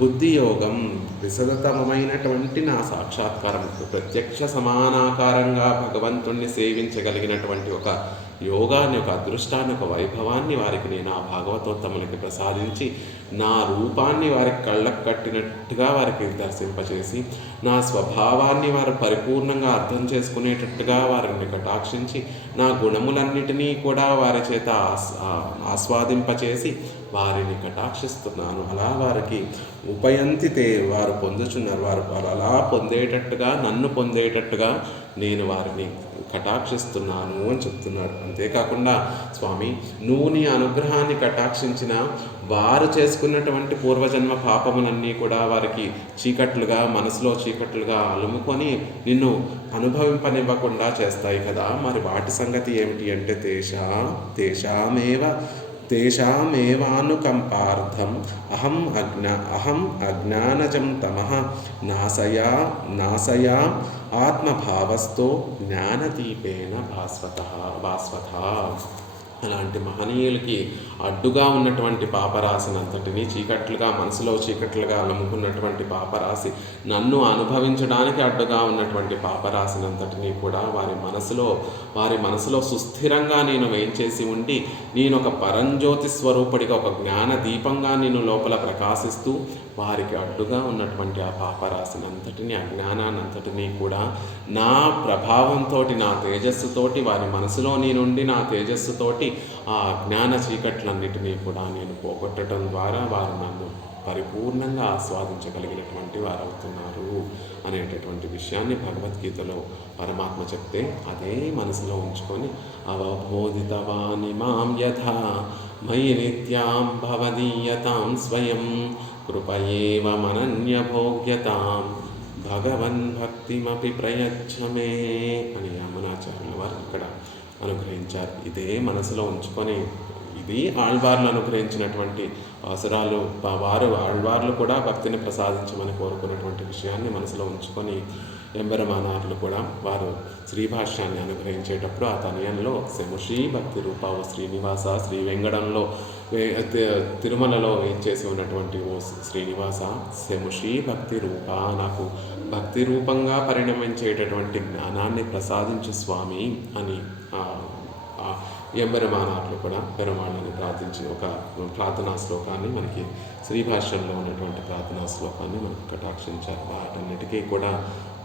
బుద్ధియోగం, విశదతమైనటువంటి నా సాక్షాత్కారం, ప్రత్యక్ష సమానాకారంగా భగవంతుణ్ణి సేవించగలిగినటువంటి ఒక యోగాన్ని, ఒక అదృష్టాన్ని, ఒక వైభవాన్ని వారికి నేను ఆ భాగవతోత్తములకి ప్రసాదించి నా రూపాన్ని వారికి కళ్ళకు కట్టినట్టుగా వారికి దర్శింపచేసి నా స్వభావాన్ని వారు పరిపూర్ణంగా అర్థం చేసుకునేటట్టుగా వారిని కటాక్షించి నా గుణములన్నిటినీ కూడా వారి చేత ఆస్వాదింపచేసి వారిని కటాక్షిస్తున్నాను. అలా వారికి ఉపయంతితే, వారు పొందుచున్నారు. వారు అలా పొందేటట్టుగా, నన్ను పొందేటట్టుగా నేను వారిని కటాక్షిస్తున్నాను అని చెప్తున్నాడు. అంతేకాకుండా స్వామి, నువ్వు నీ అనుగ్రహాన్ని కటాక్షించిన వారు చేసుకున్నటువంటి పూర్వజన్మ పాపములన్నీ కూడా వారికి చీకట్లుగా, మనసులో చీకట్లుగా అలుముకొని నిన్ను అనుభవింపనివ్వకుండా చేస్తాయి కదా. మరి వాటి సంగతి ఏమిటి అంటే తేషామేవానుకంపార్థం అహం అజ్ఞానజం తమః నాశయా ఆత్మభావస్థో జ్ఞానదీపేన భాస్వత. అలాంటి మహనీయులకి అడ్డుగా ఉన్నటువంటి పాపరాశినంతటినీ చీకట్లుగా మనసులో చీకట్లుగా నమ్ముకున్నటువంటి పాపరాశి, నన్ను అనుభవించడానికి అడ్డుగా ఉన్నటువంటి పాపరాశినంతటినీ కూడా వారి మనసులో సుస్థిరంగా నేను వేయించేసి ఉండి, నేను ఒక పరంజ్యోతి స్వరూపుడిగా, ఒక జ్ఞాన దీపంగా నేను లోపల ప్రకాశిస్తూ, వారికి అడ్డుగా ఉన్నటువంటి ఆ పాపరాశినంతటినీ, అజ్ఞానాన్నంతటినీ కూడా నా ప్రభావంతో, నా తేజస్సుతోటి, వారి మనసులోని నుండి నా తేజస్సుతోటి ఆ అజ్ఞాన చీకట్లన్నిటినీ కూడా నేను పోగొట్టడం ద్వారా వారు నన్ను పరిపూర్ణంగా ఆస్వాదించగలిగినటువంటి వారు అవుతున్నారు అనేటటువంటి విషయాన్ని భగవద్గీతలో పరమాత్మ చెప్తే, అదే మనసులో ఉంచుకొని అవబోధితవాని మాం యథా మయి నిత్యాం భవదీయతాం స్వయం కృపయేవ మనన్యభోగ్యతాం భగవన్ భక్తిమపి ప్రయచ్చమే అని యమునాచార్యుల వారు ఇక్కడ అనుగ్రహించారు. ఇదే మనసులో ఉంచుకొని, ఇది ఆళ్వార్లు అనుగ్రహించినటువంటి అవసరాలు. వారు ఆళ్వార్లు కూడా భక్తిని ప్రసాదించమని కోరుకున్నటువంటి విషయాన్ని మనసులో ఉంచుకొని, ఎంబెరమానార్లు కూడా వారు శ్రీభాష్యాన్ని అనుగ్రహించేటప్పుడు ఆ తనయంలో శముషీ భక్తి రూప ఓ శ్రీనివాస, శ్రీ వెంగడంలో తిరుమలలో చేసి ఉన్నటువంటి ఓ శ్రీనివాస, శముషీ భక్తి రూప, నాకు భక్తి రూపంగా పరిణమించేటటువంటి జ్ఞానాన్ని ప్రసాదించు స్వామి అని ఎంబెరమానార్లు కూడా పెరుమాళ్ళని ప్రార్థించి ఒక ప్రార్థనా శ్లోకాన్ని మనకి శ్రీభాష్యంలో ఉన్నటువంటి ప్రార్థనా శ్లోకాన్ని మనకు కటాక్షించారు. వాటన్నిటికీ కూడా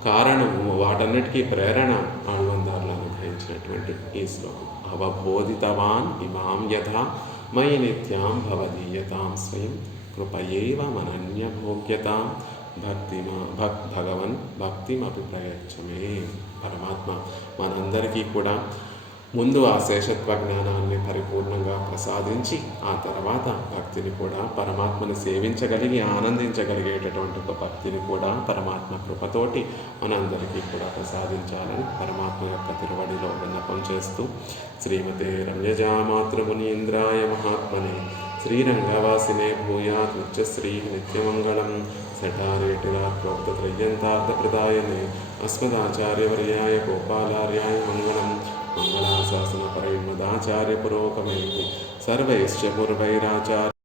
కారణము, వాటన్నిటికీ ప్రేరణ ఆళ్వందార్లు అనుగ్రహించినటువంటి ఈ శ్లోకం. అవబోధితవాన్ ఇమాం యథా మయి నిత్యాం భవదీయతాం స్వయం కృపయేవ మనన్యభోగ్యతాం భగవన్ భక్తిమపి ప్రయచ్చమే. పరమాత్మ మనందరికీ కూడా ముందు ఆ శేషత్వ జ్ఞానాన్ని పరిపూర్ణంగా ప్రసాదించి, ఆ తర్వాత భక్తిని కూడా, పరమాత్మని సేవించగలిగి ఆనందించగలిగేటటువంటి ఒక భక్తిని కూడా పరమాత్మ కృపతోటి మనందరికీ కూడా ప్రసాదించాలని పరమాత్మ యొక్క తిరువడిలో విన్నపం చేస్తూ, శ్రీమతే రమ్యజామాతృమునీంద్రాయ మహాత్మనే శ్రీరంగవాసినే భూయాత్ నిత్యశ్రీ నిత్యమంగళం శఠారేటిరాత్రోక్తత్రయ్యంతార్థప్రదాయనే అస్మదాచార్యవర్యాయ గోపాలార్యాయ మంగళం మంగళాశాసనపరైర్మదాచార్యపురోగమైः సర్వైశ్చ పూర్వైరాచార్య